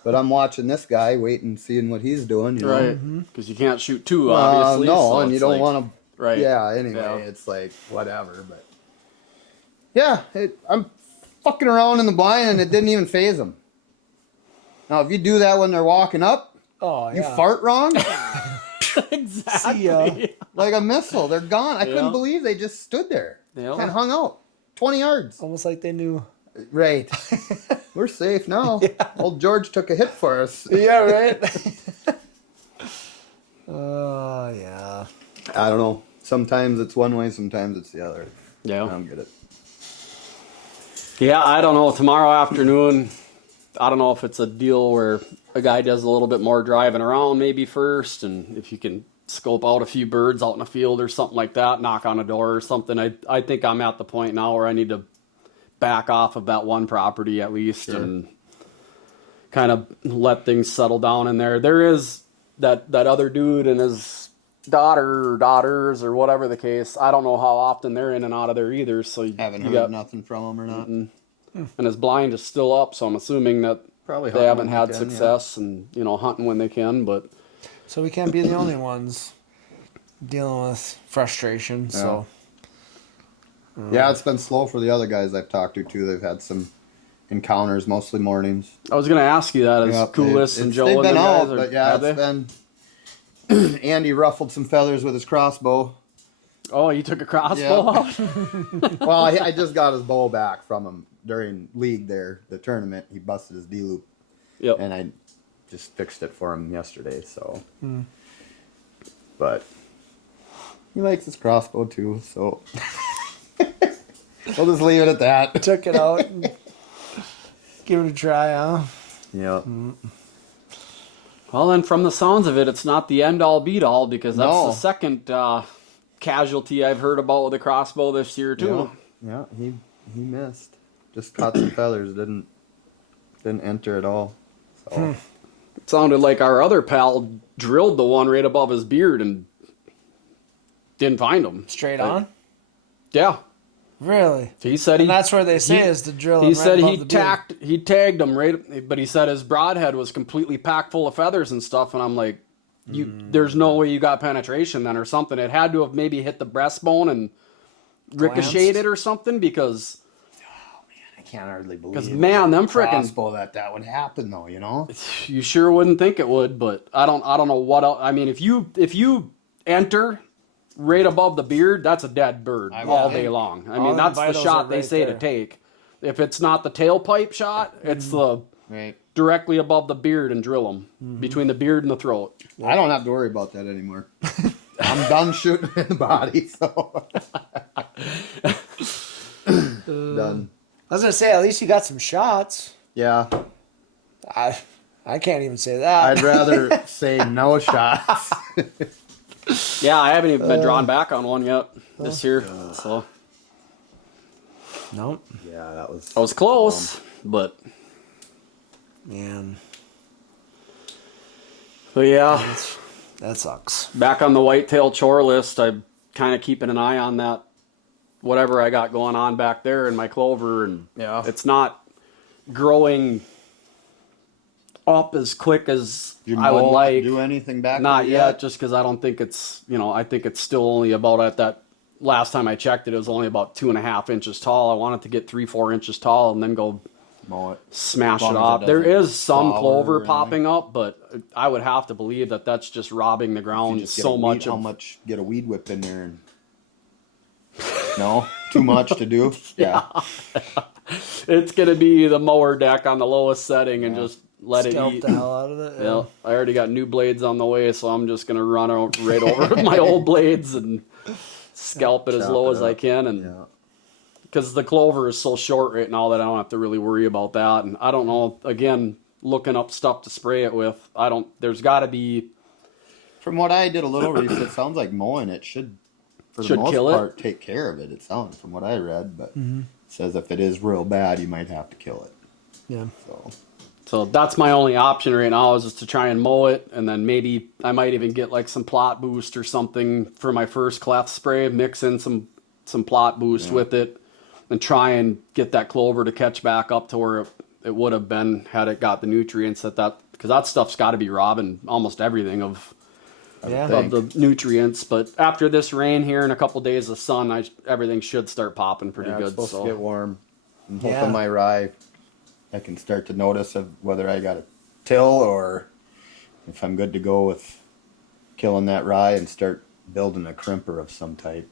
But I'm watching this guy, waiting, seeing what he's doing. You know? right because you can't shoot two, obviously. No, so and you it's don't like- want to. Right. Yeah. Anyway, Yeah. it's like whatever. But yeah, I'm fucking around in the blind, and it didn't even phase them. Now, if you do that when they're walking up, oh you yeah. fart wrong, exactly. See ya. like a missile. They're gone. I Yeah. couldn't believe they just stood there Yeah. and hung out 20 yards. Almost like they knew. Right. We're safe now. Old George took a hit for us. Yeah. Right. Oh yeah. I don't know. Sometimes it's one way, sometimes it's the other. I Yeah. don't get it. Yeah, I don't know. Tomorrow afternoon, I don't know if it's a deal where a guy does a little bit more driving around maybe first, and if you can scope out a few birds out in the field or something like that, knock on a door or something. I think I'm at the point now where I need to back off of that one property at least and kind of let things settle down in there. There is that other dude and his daughter or daughters or whatever the case. I don't know how often they're in and out of there either. So Haven't you heard got nothing from them or not. and his blind is still up, so I'm assuming that Probably they hunting haven't when had they can, success and hunting when they can. But So we can't be the only ones dealing with frustration. So Yeah, it's been slow for the other guys I've talked to too. They've had some encounters, mostly mornings. I was going to ask you that as Yep, Coolest and Joe they've and been them out, guys, or but yeah, have it's they? been. Andy ruffled some feathers with his crossbow. Oh, you took a crossbow out? Well, I just got his bow back from him during league there, the tournament. He busted his D-loop, Yep. and I just fixed it for him yesterday. So, but he likes his crossbow too. So we'll just leave it at that. took it out. And give it a try, huh? Yeah. Well, then from the sounds of it, it's not the end-all be-all because that's No. the second casualty I've heard about with a crossbow this year too. Yeah, he missed. Just caught some feathers. Didn't enter at all. So It sounded like our other pal drilled the one right above his beard and didn't find him. Straight Like, on. Yeah. Really? He said And that's where they say is to drill He him said right above the beard. he tagged him right, but he said his broadhead was completely packed full of feathers and stuff. And I'm like, there's no way you got penetration then or something. It had to have maybe hit the breastbone and ricocheted or something because. I can't hardly believe. Because man, them frickin' crossbow that would happen though, you know. You sure wouldn't think it would, but I don't know what else. I mean, if you enter right above the beard, that's a dead bird all day long. I mean, that's the shot they say to take. If it's not the tailpipe shot, it's the directly above the beard and drill them between the beard and the throat. I don't have to worry about that anymore. I'm done shooting in the body, so done. I was gonna say, at least you got some shots. Yeah, I can't even say that. I'd rather say no shots. Yeah, I haven't even been drawn back on one yet this year. So Nope. Yeah, that was. I was close, but Man, yeah, that sucks. back on the whitetail chore list. I'm kind of keeping an eye on that. Whatever I got going on back there in my clover, and it's not growing up as quick as I would like. Do anything back? Not yet, just because I don't think it's, I think it's still only about at that. Last time I checked it was only about 2.5 inches tall. I want it to get 3-4 inches tall and then go mow it, smash it off. There is some clover popping up, but I would have to believe that that's just robbing the ground so much. How much? Get a weed whip in there and. No, too much to do. Yeah. It's gonna be the mower deck on the lowest setting and just let Scalp it eat. the hell out of it. Yeah, I already got new blades on the way, so I'm just gonna run right over my old blades and scalp it as low as I can, and because the clover is so short right now that I don't have to really worry about that. And I don't know. Again, looking up stuff to spray it with, There's got to be. From what I did a little research, it sounds like mowing it should. For the most part, take care of it. It sounds from what I read, but it says if it is real bad, you might have to kill it. Yeah. So that's my only option right now is just to try and mow it, and then maybe I might even get like some plot boost or something for my first clef spray, mix in some plot boost with it, and try and get that clover to catch back up to where it would have been had it got the nutrients because that stuff's got to be robbing almost everything of the nutrients. But after this rain here and a couple days of sun, everything should start popping pretty good. It's supposed to get warm. I'm hoping my rye, I can start to notice of whether I got a till or if I'm good to go with killing that rye and start building a crimper of some type.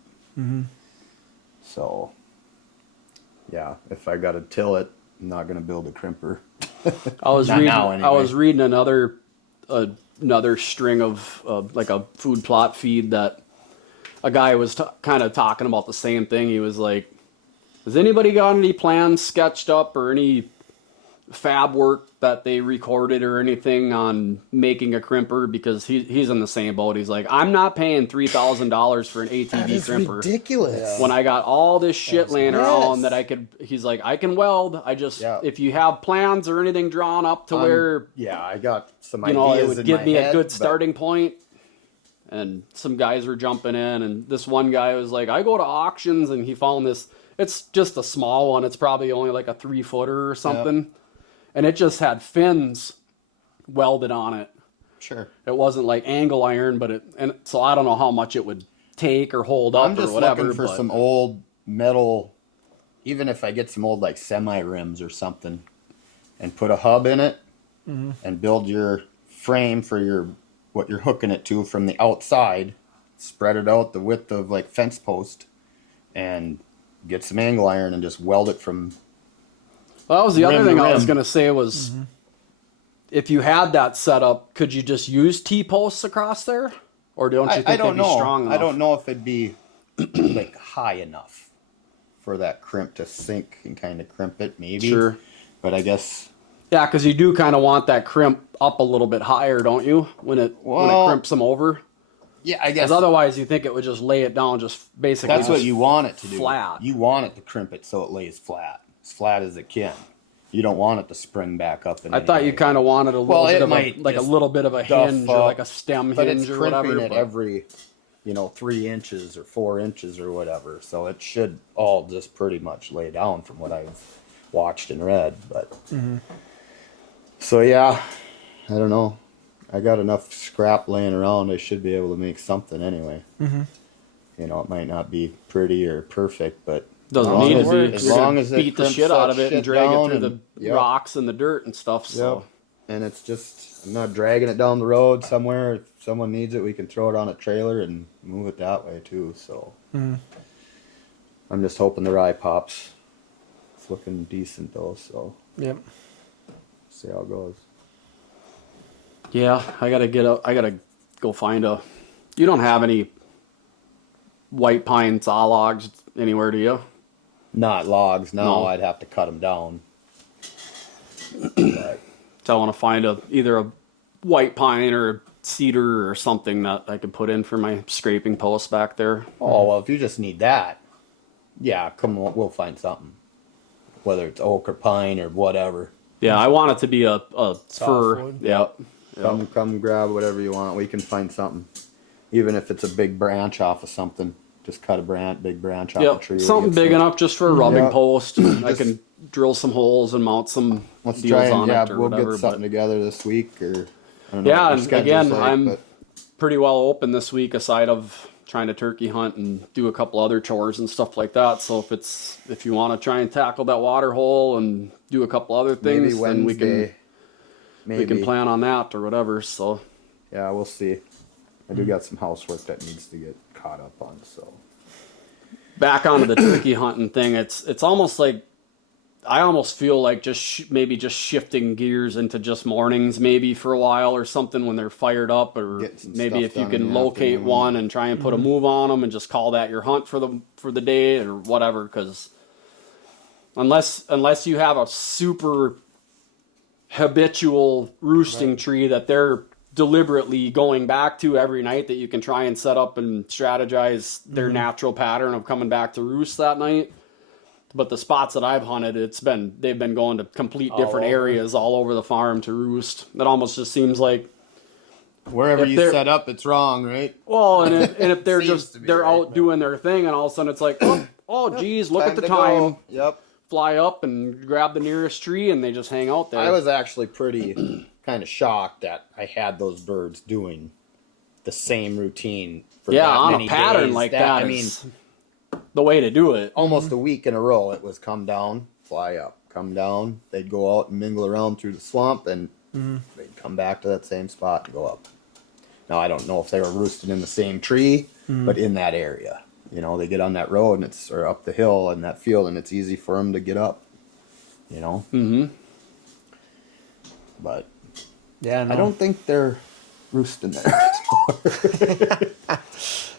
So, yeah, if I got to till it, I'm not going to build a crimper. I was reading another string of like a food plot feed that a guy was kind of talking about the same thing. He was like, has anybody got any plans sketched up or any fab work that they recorded or anything on making a crimper? Because he's in the same boat. He's like, I'm not paying $3,000 for an ATV that is crimper. Ridiculous. When I got all this shit laying around that I could, he's like, I can weld. I just, if you have plans or anything drawn up to where, I got some ideas. It would give me a good starting point. And some guys were jumping in, and this one guy was like, I go to auctions, and he found this. It's just a small one. It's probably only like a 3-footer or something. And it just had fins welded on it. Sure. It wasn't like angle iron, and so I don't know how much it would take or hold up or whatever. I'm just looking for some old metal, even if I get some old like semi rims or something, and put a hub in it and build your frame for what you're hooking it to from the outside, spread it out the width of like fence post, and get some angle iron and just weld it from. Well, that was the other thing I was going to say was, if you had that set up, could you just use T-posts across there? Or don't you think it'd be strong enough? I don't know if it'd be like high enough for that crimp to sink and kind of crimp it, maybe. Sure. But I guess. Yeah, because you do kind of want that crimp up a little bit higher, don't you? When it crimps them over? Yeah, I guess. Because otherwise you think it would just lay it down just basically. That's what you want it to do. Flat. You want it to crimp it so it lays flat. As flat as it can. You don't want it to spring back up. I thought you kind of wanted a little bit of a hinge or like a stem hinge or whatever. But it's crimping at every 3 inches or 4 inches or whatever. So it should all just pretty much lay down from what I've watched and read. But so yeah, I don't know. I got enough scrap laying around. I should be able to make something anyway. It might not be pretty or perfect, but Doesn't need to be. as long as it beat the crimps shit out of it and shit drag it down through and- the yep. rocks and the dirt and stuff. So. Yep. And it's just, I'm not dragging it down the road somewhere. If someone needs it, we can throw it on a trailer and move it that way too. So I'm just hoping the rye pops. It's looking decent though. So Yep. see how it goes. Yeah, I gotta go find a. You don't have any white pine saw logs anywhere, do you? Not logs. No, No. I'd have to cut them down. But, So I want to find either a white pine or a cedar or something that I could put in for my scraping post back there. oh well, if you just need that, yeah, come on, we'll find something. Whether it's oak or pine or whatever. Yeah, I want it to be a fir. Softwood? Yep. Come grab whatever you want. We can find something. Even if it's a big branch off of something. Just cut a big branch off a Yep. tree. Something Get big some- enough just for a rubbing Yeah. post. And I Just- can drill some holes and mount some Let's deals try and on it or we'll whatever. get something But together this week or I don't know. yeah, what your and schedule's again, like, I'm but pretty well open this week aside of trying to turkey hunt and do a couple other chores and stuff like that. So if you want to try and tackle that water hole and do a couple other maybe things, then Wednesday. we can plan on that or whatever. So Yeah, we'll see. I do got some housework that needs to get caught up on. So back onto the turkey hunting thing, it's almost like I almost feel like maybe just shifting gears into just mornings maybe for a while or something when they're fired up, or Get some maybe stuff if you done in can the locate afternoon. one and try and put a move on them and just call that your hunt for the day or whatever. Because unless you have a super habitual roosting tree that they're deliberately going back to every night that you can try and set up and strategize their natural pattern of coming back to roost that night. But the spots that I've hunted, they've been going to complete different over. areas all over the farm to roost. It almost just seems like, wherever If you they're- set up, it's wrong, right? well, and if they're Seems just to be they're right, out but- doing their thing, and all of a sudden it's like, oh geez, look at the to time. go. Yep. Fly up and grab the nearest tree, and they just hang out there. I was actually pretty kind of shocked that I had those birds doing the same routine for that on many a pattern days. like that. I mean, is the way to do it. almost a week in a row, it was come down, fly up, come down. They'd go out and mingle around through the swamp, and they'd come back to that same spot and go up. Now, I don't know if they were roosted in the same tree, but in that area. They get on that road and or up the hill in that field, and it's easy for them to get up. Mm-hmm. But Yeah, no. I don't think they're roosting there.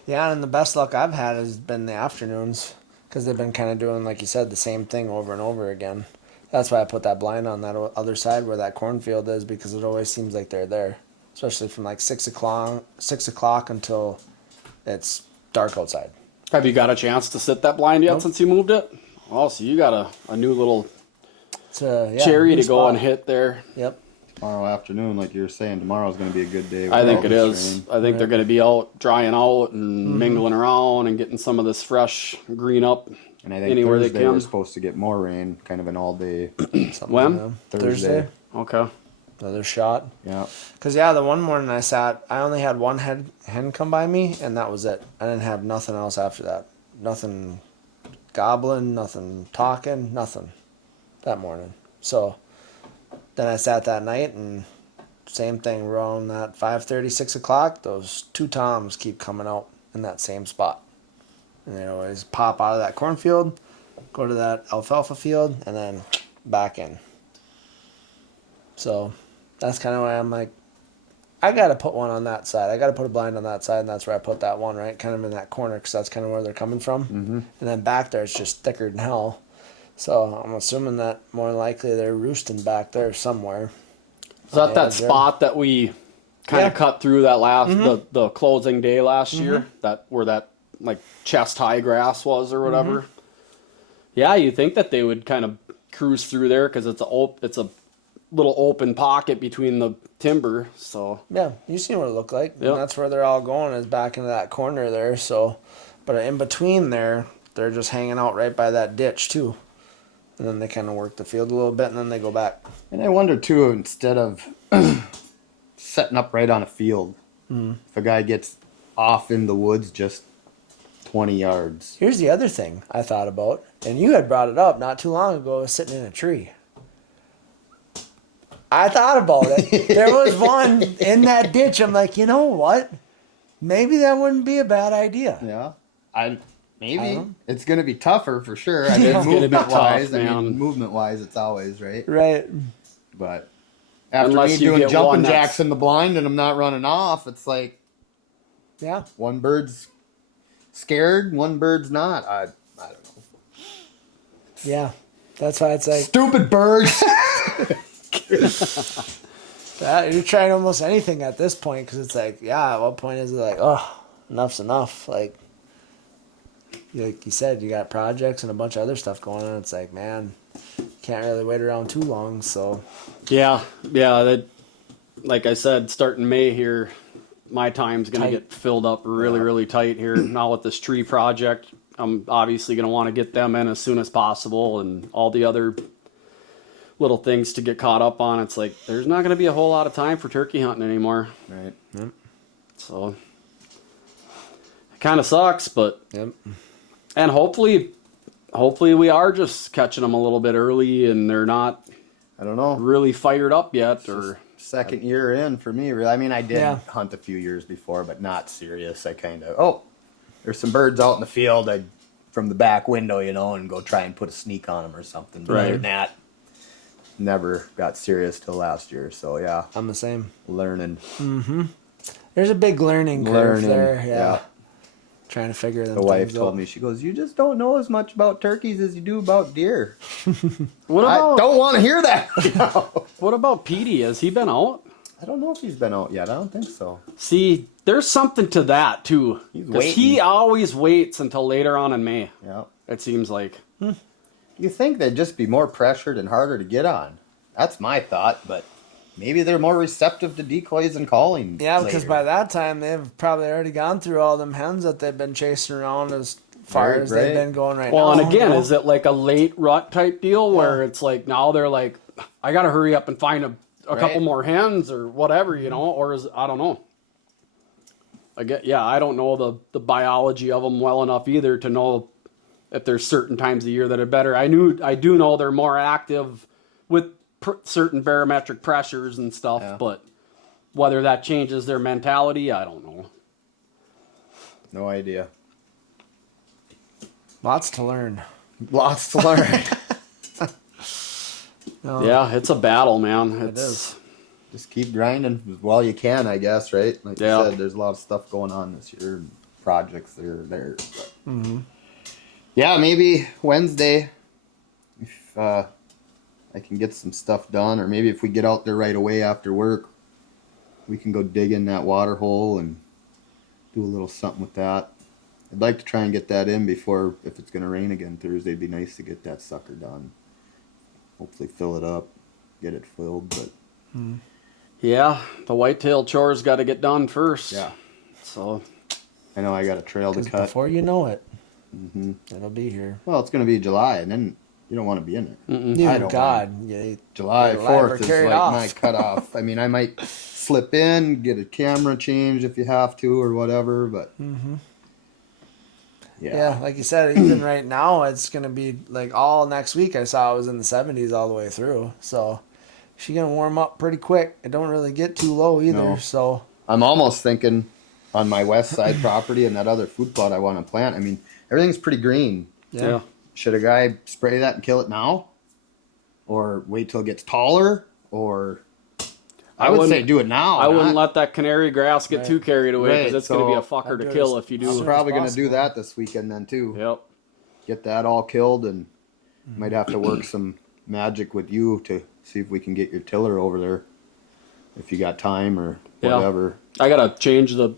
Yeah, and the best luck I've had has been the afternoons because they've been kind of doing, like you said, the same thing over and over again. That's why I put that blind on that other side where that cornfield is, because it always seems like they're there, especially from like 6 o'clock until it's dark outside. Have you got a chance to sit that blind yet Nope. since you moved it? Oh, so you got a new little It's a cherry new to go spot. and hit there. Yep. Tomorrow afternoon, like you were saying, tomorrow's going to be a good day. I with think all it this is. rain. I think they're going to be out drying out and mingling around and getting some of this fresh green up. And I think Anywhere they Thursday can. we're supposed to get more rain, kind of an all-day. Something When? like that. Thursday. Okay. Another shot. Yeah. Because, the one morning I only had one hen come by me, and that was it. I didn't have nothing else after that. Nothing gobbling, nothing talking, nothing that morning. So then I sat that night, and same thing, around that 5:30, 6 o'clock, those two toms keep coming out in that same spot. And they always pop out of that cornfield, go to that alfalfa field, and then back in. So that's kind of why I'm like, I got to put one on that side. I got to put a blind on that side, and that's where I put that one, right? Kind of in that corner, because that's kind of where they're coming from. Mm-hmm. And then back there, it's just thicker than hell. So I'm assuming that more than likely they're roosting back there somewhere. Is that Yeah, that they're- spot that we kind of Yeah. cut through that last the closing day last year? That where that like chest high grass was or whatever. Yeah, you think that they would kind of cruise through there because it's a little open pocket between the timber. So Yeah, you seen what it looked like. Yep. And that's where they're all going, is back into that corner there. So, but in between there, they're just hanging out right by that ditch too. And then they kind of work the field a little bit, and then they go back. And I wonder too, instead of setting up right on a field, if a guy gets off in the woods just 20 yards. Here's the other thing I thought about, and you had brought it up not too long ago, was sitting in a tree. I thought about it. There was one in that ditch. I'm like, you know what? Maybe that wouldn't be a bad idea. Yeah, maybe know. it's going to be tougher for sure. I mean, It's gonna be movement wise, tough, man. movement wise, it's always right. Right. But after Unless me you doing get jumping one that's- jacks in the blind and I'm not running off, it's like Yeah. one bird's scared, one bird's not. I don't know. Yeah. That's why it's like, Stupid birds. you're trying almost anything at this point, because it's like, yeah, at what point is it like, oh, enough's enough? Like you said, you got projects and a bunch of other stuff going on. It's like, man, can't really wait around too long. So yeah. That, like I said, starting May here, my time's going to Tight. get filled up really tight here. Now with this tree project, I'm obviously going to want to get them in as soon as possible, and all the other little things to get caught up on. It's like there's not going to be a whole lot of time for turkey hunting anymore. Right. So it kind of sucks, but yep. and hopefully we are just catching them a little bit early and they're not I don't know. really fired up yet, or Second year in for me, really. I mean, I did Yeah. hunt a few years before, but not serious. I kind of, there's some birds out in the field. I from the back window, and go try and put a sneak on them or something. But other than that, never got serious till last year. So yeah, I'm the same. learning. There's a big learning curve there. Yeah. Trying to figure them The wife things told out. me, she goes, "You just don't know as much about turkeys as you do about deer." what I about don't want to hear that. what about Petey? Has he been out? I don't know if he's been out yet. I don't think so. See, there's something to that too, He's because he waiting. always waits until later on in May. Yeah. It seems like. You think they'd just be more pressured and harder to get on? That's my thought, but maybe they're more receptive to decoys and calling. Yeah, because later. by that time they've probably already gone through all them hens that they've been chasing around as far Right, as they've right. been going right Well, now. and again, you know? is it like a late rut type deal where it's like now they're like, I got to hurry up and find a couple more hens or whatever, or is I don't know. I don't know the biology of them well enough either to know if there's certain times of year that are better. I do know they're more active with certain barometric pressures and stuff, but whether that changes their mentality, I don't know. No idea. Lots to learn. Lots to learn. Yeah, it's a battle, man. It is. Just keep grinding while you can, I guess, right? Like you Yeah. said, there's a lot of stuff going on this year, projects that are there. But. Yeah, maybe Wednesday, if I can get some stuff done, or maybe if we get out there right away after work, we can go dig in that water hole and do a little something with that. I'd like to try and get that in before, if it's going to rain again Thursday, it'd be nice to get that sucker done. Hopefully fill it up, get it filled, but... Yeah, the whitetail chores got to get done first. Yeah. So, I know I got a trail to 'Cause cut. before you know it, it'll be here. Well, it's going to be July, and then you don't want to be in there. Dear don't God. Yeah, July You're alive or 4th is carried like off. my cutoff. I mean, I might slip in, get a camera changed if you have to or whatever, but yeah, like you said, even right now, it's going to be like all next week. I saw it was in the 70s all the way through. So she's going to warm up pretty quick. It don't really get too low either. No. So I'm almost thinking on my west side property and that other food plot I want to plant. I mean, everything's pretty green. yeah. Should a guy spray that and kill it now? Or wait till it gets taller? Or I would say do it now. I wouldn't not- let that canary grass get too carried away because Right, it's going to be a so fucker I'd to do it kill as- if you I'm do. probably going to possible. do that this weekend then too. Yep. Get that all killed, and might have to work some magic with you to see if we can get your tiller over there if you got time or Yeah. whatever. I got to change the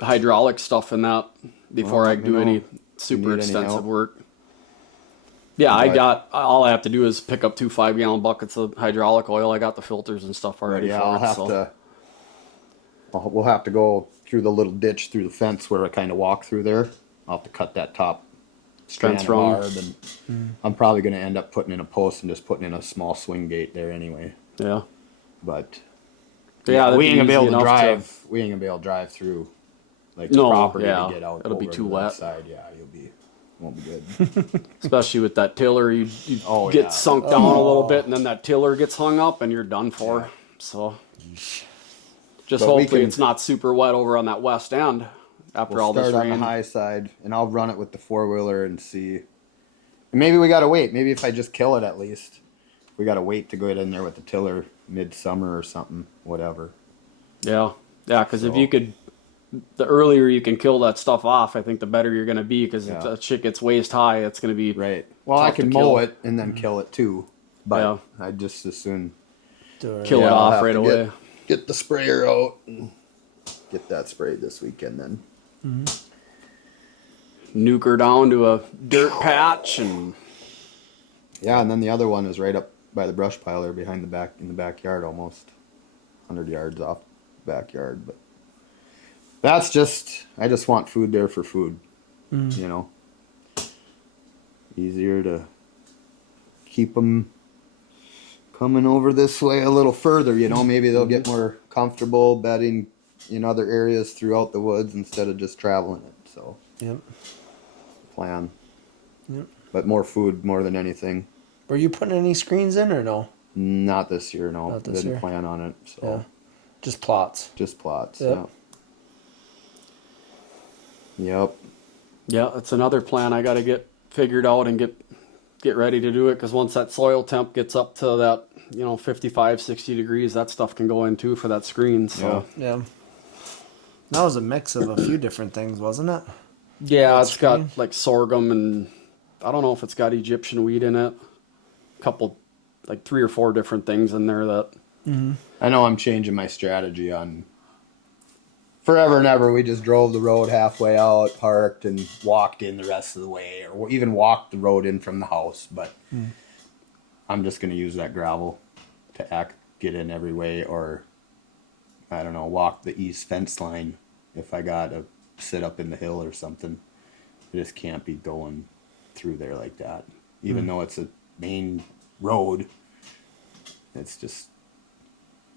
hydraulic stuff in that before Well, I let me do know any if you super need any extensive help. work. Yeah, But- all I have to do is pick up 2 5-gallon buckets of hydraulic oil. I got the filters and stuff already yeah, for I'll it. have So. to. We'll have to go through the little ditch through the fence where I kind of walk through there. I'll have to cut that top strand Fence of rung. barb, and I'm probably going to end up putting in a post and just putting in a small swing gate there anyway. Yeah. But Yeah, that'd we ain't gonna be easy able to enough drive. We ain't gonna be able to drive through like the No, property yeah, to get out. it'll be over too to that wet. Side, yeah, won't be good. Especially with that tiller, you Oh, get yeah. sunk down a little bit, and then that tiller gets hung up, and you're done for. Yeah. So, just But we hopefully can- it's not super wet over on that west end after all We'll this start on rain. the high side, and I'll run it with the 4-wheeler and see. Maybe we gotta wait. Maybe if I just kill it, at least we gotta wait to go in there with the tiller midsummer or something, whatever. Yeah, because if So- you could, the earlier you can kill that stuff off, I think the better you're going to be. Because if Yeah. that shit gets waist high, it's going to be Right. Well, I tough to can kill. mow it and then kill it too, but Yeah. I just as soon Kill it I'll off have right to away. Get the sprayer out and get that sprayed this weekend then. Nuke her down to a dirt patch, and Yeah, and then the other one is right up by the brush pile there behind the back in the backyard, almost 100 yards off the backyard. But that's just I just want food there for food, you know. Easier to keep them coming over this way a little further, you know. Maybe they'll get more comfortable bedding in other areas throughout the woods instead of just traveling it. So Yep. plan. Yep. But more food more than anything. Were you putting any screens in or no? Not this year, no. Not this Didn't year. plan on it. So Yeah. Just plots. just plots. Yep. Yeah. Yep. yeah, it's another plan I got to get figured out and get ready to do it. Because once that soil temp gets up to that 55, 60 degrees, that stuff can go in too for that screen. So Yeah. That was a mix of a few different things, wasn't it? yeah, That it's got screen? like sorghum, and I don't know if it's got Egyptian wheat in it. A couple, like 3 or 4 different things in there that. I know I'm changing my strategy on forever and ever. We just drove the road halfway out, parked, and walked in the rest of the way, or even walked the road in from the house. But I'm just going to use that gravel to get in every way, or I don't know, walk the east fence line if I got to sit up in the hill or something. I just can't be going through there like that. Even though it's a main road, it's just,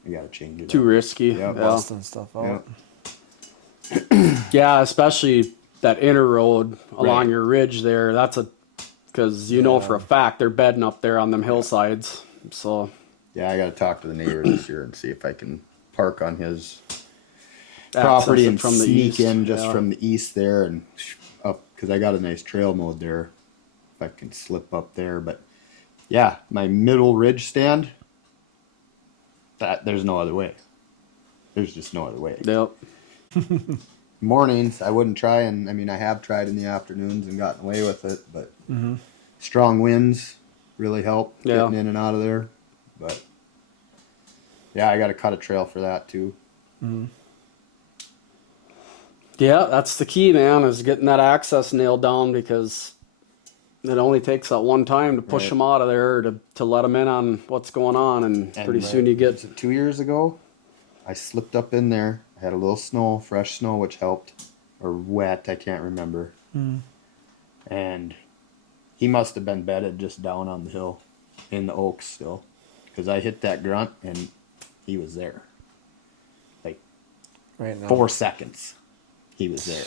I got to change it Too up. risky. Yep. Yeah. Busting stuff out. Yeah. Yeah, especially that inner road along Right. your ridge there. That's because you know for a fact they're bedding up there on them hillsides. So Yeah, I got to talk to the neighbor this year and see if I can park on his property access it and from the sneak east. in just Yeah. from the east there and up, because I got a nice trail mode there. If I can slip up there, but yeah, my middle ridge stand. There's no other way. There's just no other way. Yep. Mornings I wouldn't try, and I mean I have tried in the afternoons and gotten away with it, but strong winds really help Yeah. getting in and out of there. But yeah, I got to cut a trail for that too. Yeah, that's the key, man, is getting that access nailed down, because it only takes that one time to push Right. them out of there, to let them in on what's going on, and pretty soon you Was get. it 2 years ago? I slipped up in there. I had a little snow, fresh snow, which helped, or wet. I can't remember. And he must have been bedded just down on the hill, in the oaks still, because I hit that grunt and he was there. Like Right now. 4 seconds, he was there.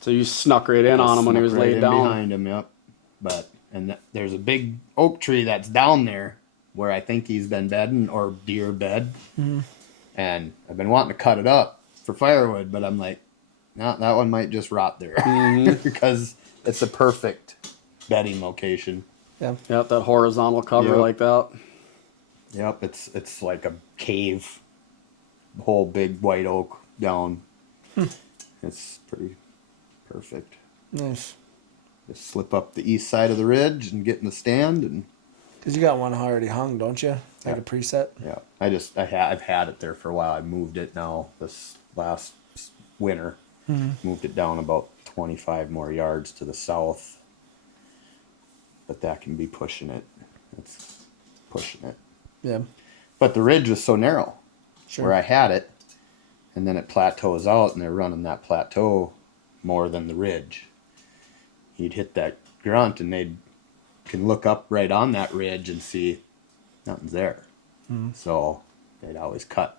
So you snuck right in on him when he was Snuck right laid in down. behind him. Yep. But there's a big oak tree that's down there where I think he's been bedding, or deer bed. And I've been wanting to cut it up for firewood, but I'm like, no, that one might just rot there because it's a perfect bedding location. Yeah. Yep, that horizontal cover Yep. like that. Yep, it's like a cave, whole big white oak down. It's pretty perfect. Nice. Just slip up the east side of the ridge and get in the stand, and Because you got one already hung, don't you? Like Yeah. a preset? yeah, I've had it there for a while. I moved it now this last winter. Moved it down about 25 more yards to the south. but that can be pushing it. It's pushing it. Yeah. But the ridge was so narrow Sure. where I had it, and then it plateaus out, and they're running that plateau more than the ridge. You'd hit that grunt, and they can look up right on that ridge and see nothing's there. So they'd always cut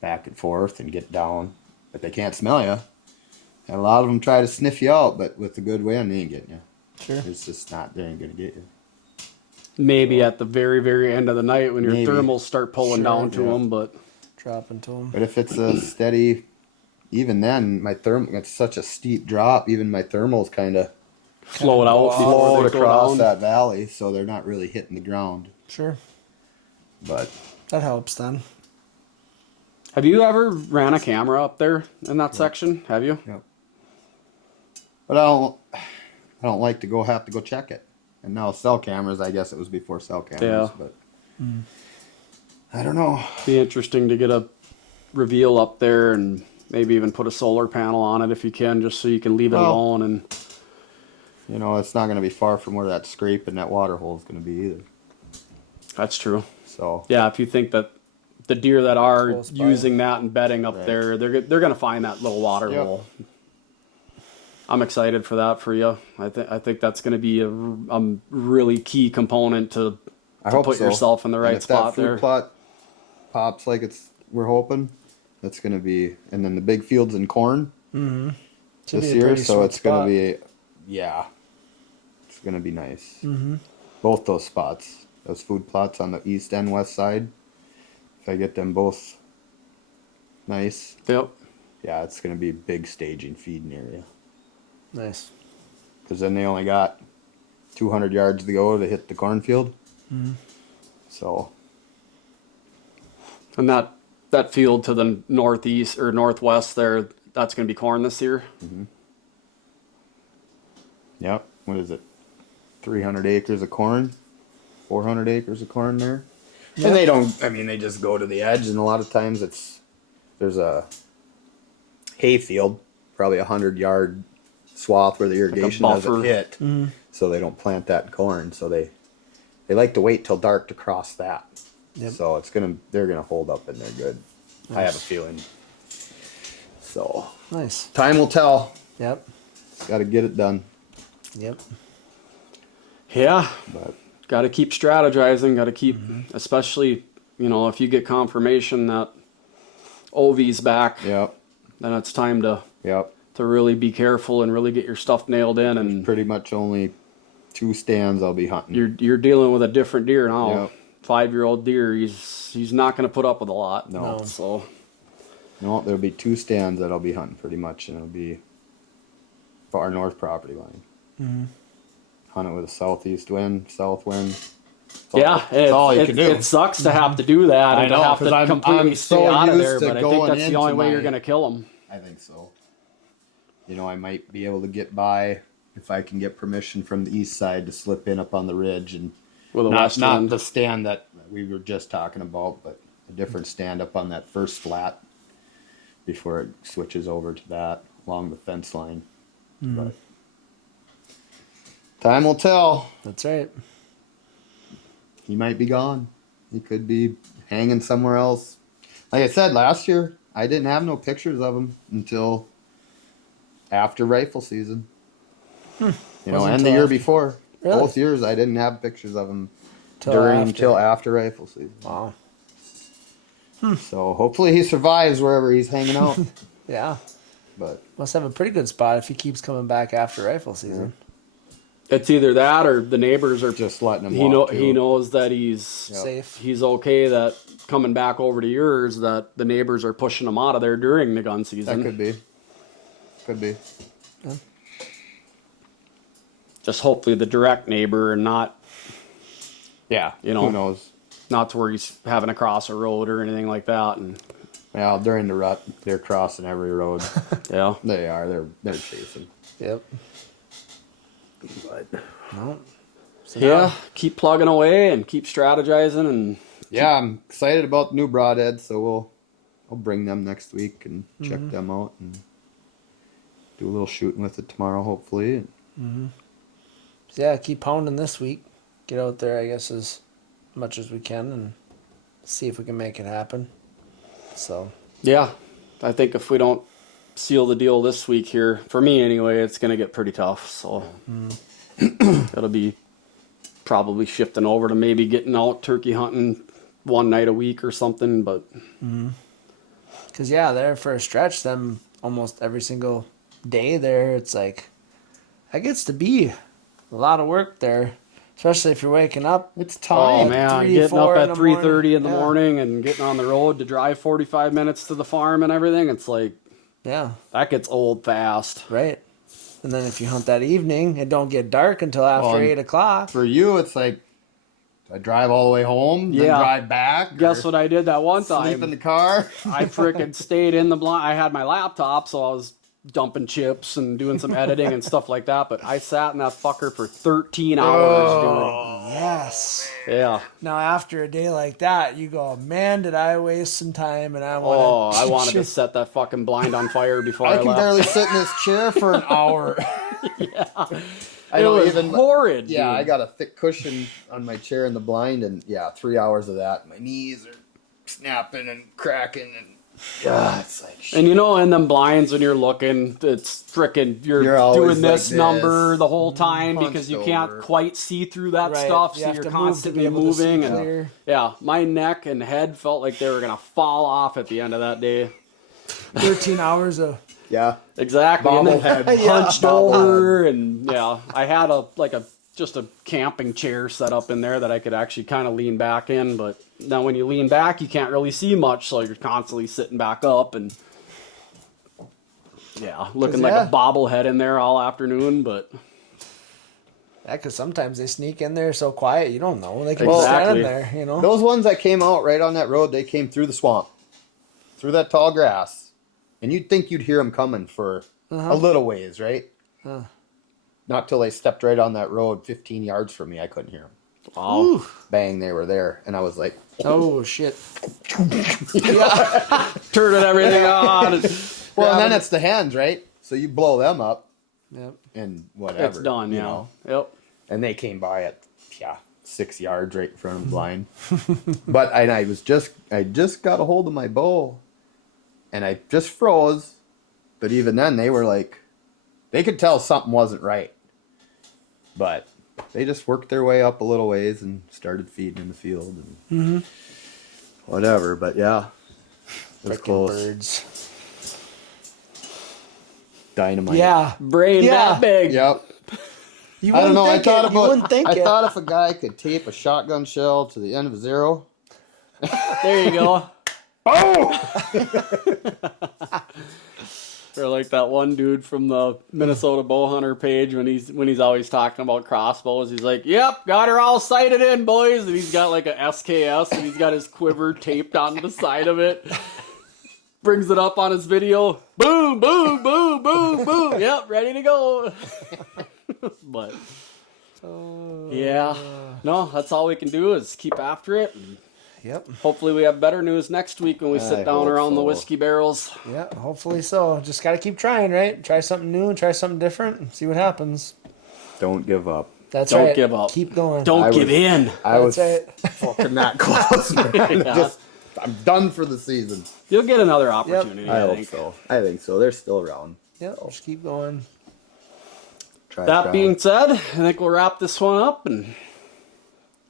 back and forth and get down, but they can't smell you. And a lot of them try to sniff you out, but with the good wind, they ain't getting you. Sure. It's just not, they ain't gonna get you. Maybe at the very, very end of the night when your Maybe. thermals start pulling Sure, down to yeah. them, but Dropping to them. But if it's a steady, even then, it's such a steep drop, even my thermals kind of float out before float they go across down. that valley, so they're not really hitting the ground. Sure. But That helps then. Have you ever ran a camera up there in that section? Have you? Yep. But I don't like to have to go check it. And now cell cameras, I guess it was before cell cameras, Yeah. but I don't know. Be interesting to get a reveal up there and maybe even put a solar panel on it if you can, just so you can leave it Well, alone. And You know, it's not going to be far from where that scrape and that water hole is going to be either. that's true. So Yeah, if you think that the deer that are Close by. using that and bedding up Right. there, they're going to find that little water Yep. hole. I'm excited for that for you. I think that's going to be a really key component to I hope put so. yourself in the And right if spot that food there. plot pops like we're hoping, that's going to be, and then the big fields in corn Should this be a year, pretty so sweet it's going spot. to be, yeah, it's going to be nice. Both those spots, those food plots on the east and west side, if I get them both nice, Yep. yeah, it's going to be a big staging feeding area. Nice. Because then they only got 200 yards to go to hit the cornfield. So, And that field to the northeast or northwest there, that's going to be corn this year. yep, what is it? 300 acres of corn, 400 acres of corn there. Yep. And they don't, I mean, they just go to the edge, and a lot of times there's a hay field, probably 100-yard swath where the irrigation doesn't buffer. hit, so they don't plant that in corn. So they like to wait till dark to cross that. Yep. So they're gonna hold up in there good. I have a feeling. So Nice. time will tell. Yep. Got to get it done. Yep. Yeah. But Got to keep strategizing. Got to keep, especially, if you get confirmation that Ovi's back, yep, then it's time to really be careful and really get your stuff nailed in. And pretty much only 2 stands I'll be hunting. you're dealing with a different deer now. Yep. 5-year-old deer. He's not going to put up with a lot. No. So No, there'll be 2 stands that I'll be hunting pretty much, and it'll be far north property line. Hunt it with a southeast wind, south wind. yeah, That's all you can do. It sucks to have to do that I and know, to have 'cause to I'm completely so stay out of used there. to But I think going that's the into only way my- you're going to kill them. I think so. I might be able to get by if I can get permission from the east side to slip in up on the ridge, and With a not western. the stand that we were just talking about, but a different stand up on that first flat before it switches over to that along the fence line. But time will tell. That's right. He might be gone. He could be hanging somewhere else. Like I said, last year, I didn't have no pictures of him until after rifle season. Wasn't And the till year after. before. Really? Both years, I didn't have pictures of him Till till after rifle season. Wow. So hopefully he survives wherever he's hanging out. Yeah. But Must have a pretty good spot if he keeps coming back after rifle season. It's either that or the neighbors are. just letting him He walk too. knows that he's Safe. he's okay. That coming back over to yours, that the neighbors are pushing him out of there during the gun That season. could be. Could be. Just hopefully the direct neighbor and not Yeah. Who Who knows? not to where he's having to cross a road or anything like that. And Well, during the rut, they're crossing every road. yeah, They are. They're chasing. Yep. But No. So yeah. now- Keep plugging away and keep strategizing and yeah, I'm excited about the new broadheads, so I'll bring them next week and check them out and do a little shooting with it tomorrow, hopefully. So yeah, keep pounding this week. Get out there, I guess, as much as we can and see if we can make it happen. So Yeah, I think if we don't seal the deal this week here, for me anyway, it's going to get pretty tough. So it'll be probably shifting over to maybe getting out turkey hunting one night a week or something. But because yeah, there for a stretch, them almost every single day there, it's like that gets to be a lot of work there, especially if you're waking up. It's oh time. man, 3, getting 4 up in at the 3:30 in the morning. morning and getting on the road to drive 45 minutes to the farm and everything, it's like Yeah, that gets old fast. right. And then if you hunt that evening, it don't get dark until after Well, 8 o'clock. For you, it's like I drive all the way home, then Yeah. drive back. Guess or what I did that one Sleep in time? the car. I frickin' stayed in the blind. I had my laptop, so I was dumping chips and doing some editing and stuff like that. But I sat in that fucker for 13 hours, Yes. dude. Yeah. Now after a day like that, you go, man, did I waste some time? And I Oh, want I wanted to set that fucking blind on fire before I I can left. barely sit in this chair for an hour. I It don't was even. horrid. Yeah, dude. I got a thick cushion on my chair in the blind, and yeah, 3 hours of that. My knees are snapping and cracking, and yeah, it's like shit. And you know, in them blinds, when you're looking, it's frickin' you're always doing like this this, number the whole time hunched because you can't over. quite see through that Right, stuff, you so have you're to move to constantly be able to see moving. And clear. yeah, my neck and head felt like they were gonna fall off at the end of that day. 13 hours of Yeah, Exactly. And then Bobblehead. hunched Yeah, over, and yeah, I had just a camping chair set up in there that I could actually kind of lean back in. But now when you lean back, you can't really see much, so you're constantly sitting back up and yeah, looking like yeah. a bobblehead in there all afternoon. But yeah, because sometimes they sneak in there so quiet you don't know. They can Exactly. be standing there, you know. those ones that came out right on that road, they came through the swamp, through that tall grass, and you'd think you'd hear them coming for a little ways, right? Not till they stepped right on that road 15 yards from me, I couldn't hear them. wow, Bang, they were there, and I was like, Oh shit! turning everything on. well, and then it's the hens, right? So you blow them up Yep. and whatever. It's done, you yeah. know? Yep. And they came by at 6 yards right in front of the blind. But I just got a hold of my bow, and I just froze. But even then, they were like, they could tell something wasn't right. But they just worked their way up a little ways and started feeding in the field and whatever. But yeah, it was Frickin' close. birds. Dynamite. Yeah. Brain Yeah. that big. Yep. You I don't wouldn't know. I think thought it. You about. wouldn't think I it. thought if a guy could tape a shotgun shell to the end of a zero. There you go. Oh! Or like that one dude from the Minnesota bow hunter page when he's always talking about crossbows. He's like, "Yep, got her all sighted in, boys." And he's got like a SKS and he's got his quiver taped onto the side of it. Brings it up on his video. Boom, boom, boom, boom, boom. Yep, ready to go. But yeah, no, that's all we can do is keep after it. And Yep. hopefully we have better news next week when we sit I down hope around the so. whiskey barrels. Yeah. Hopefully so. Just got to keep trying, right? Try something new and try something different and see what happens. Don't give up. That's Don't right. give up. Keep going. Don't I give was- in. I was That's right. fucking that close, man. Yeah. I'm done for the season. You'll get another opportunity, I I hope think. so. I think so. They're still around. Yep. Just keep going. Try That being said, I think we'll wrap this one up and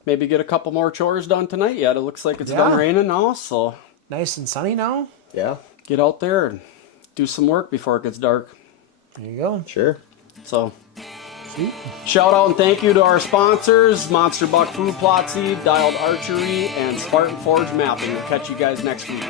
maybe get a couple more chores done tonight. Yet it looks like it's done Yeah. raining now, so Nice and sunny now. yeah, get out there and do some work before it gets dark. There you go. sure. So Sweet. shout out and thank you to our sponsors, Monster Buck Food Plot Seed, Dialed Archery, and Spartan Forge Mapping. We'll catch you guys next week.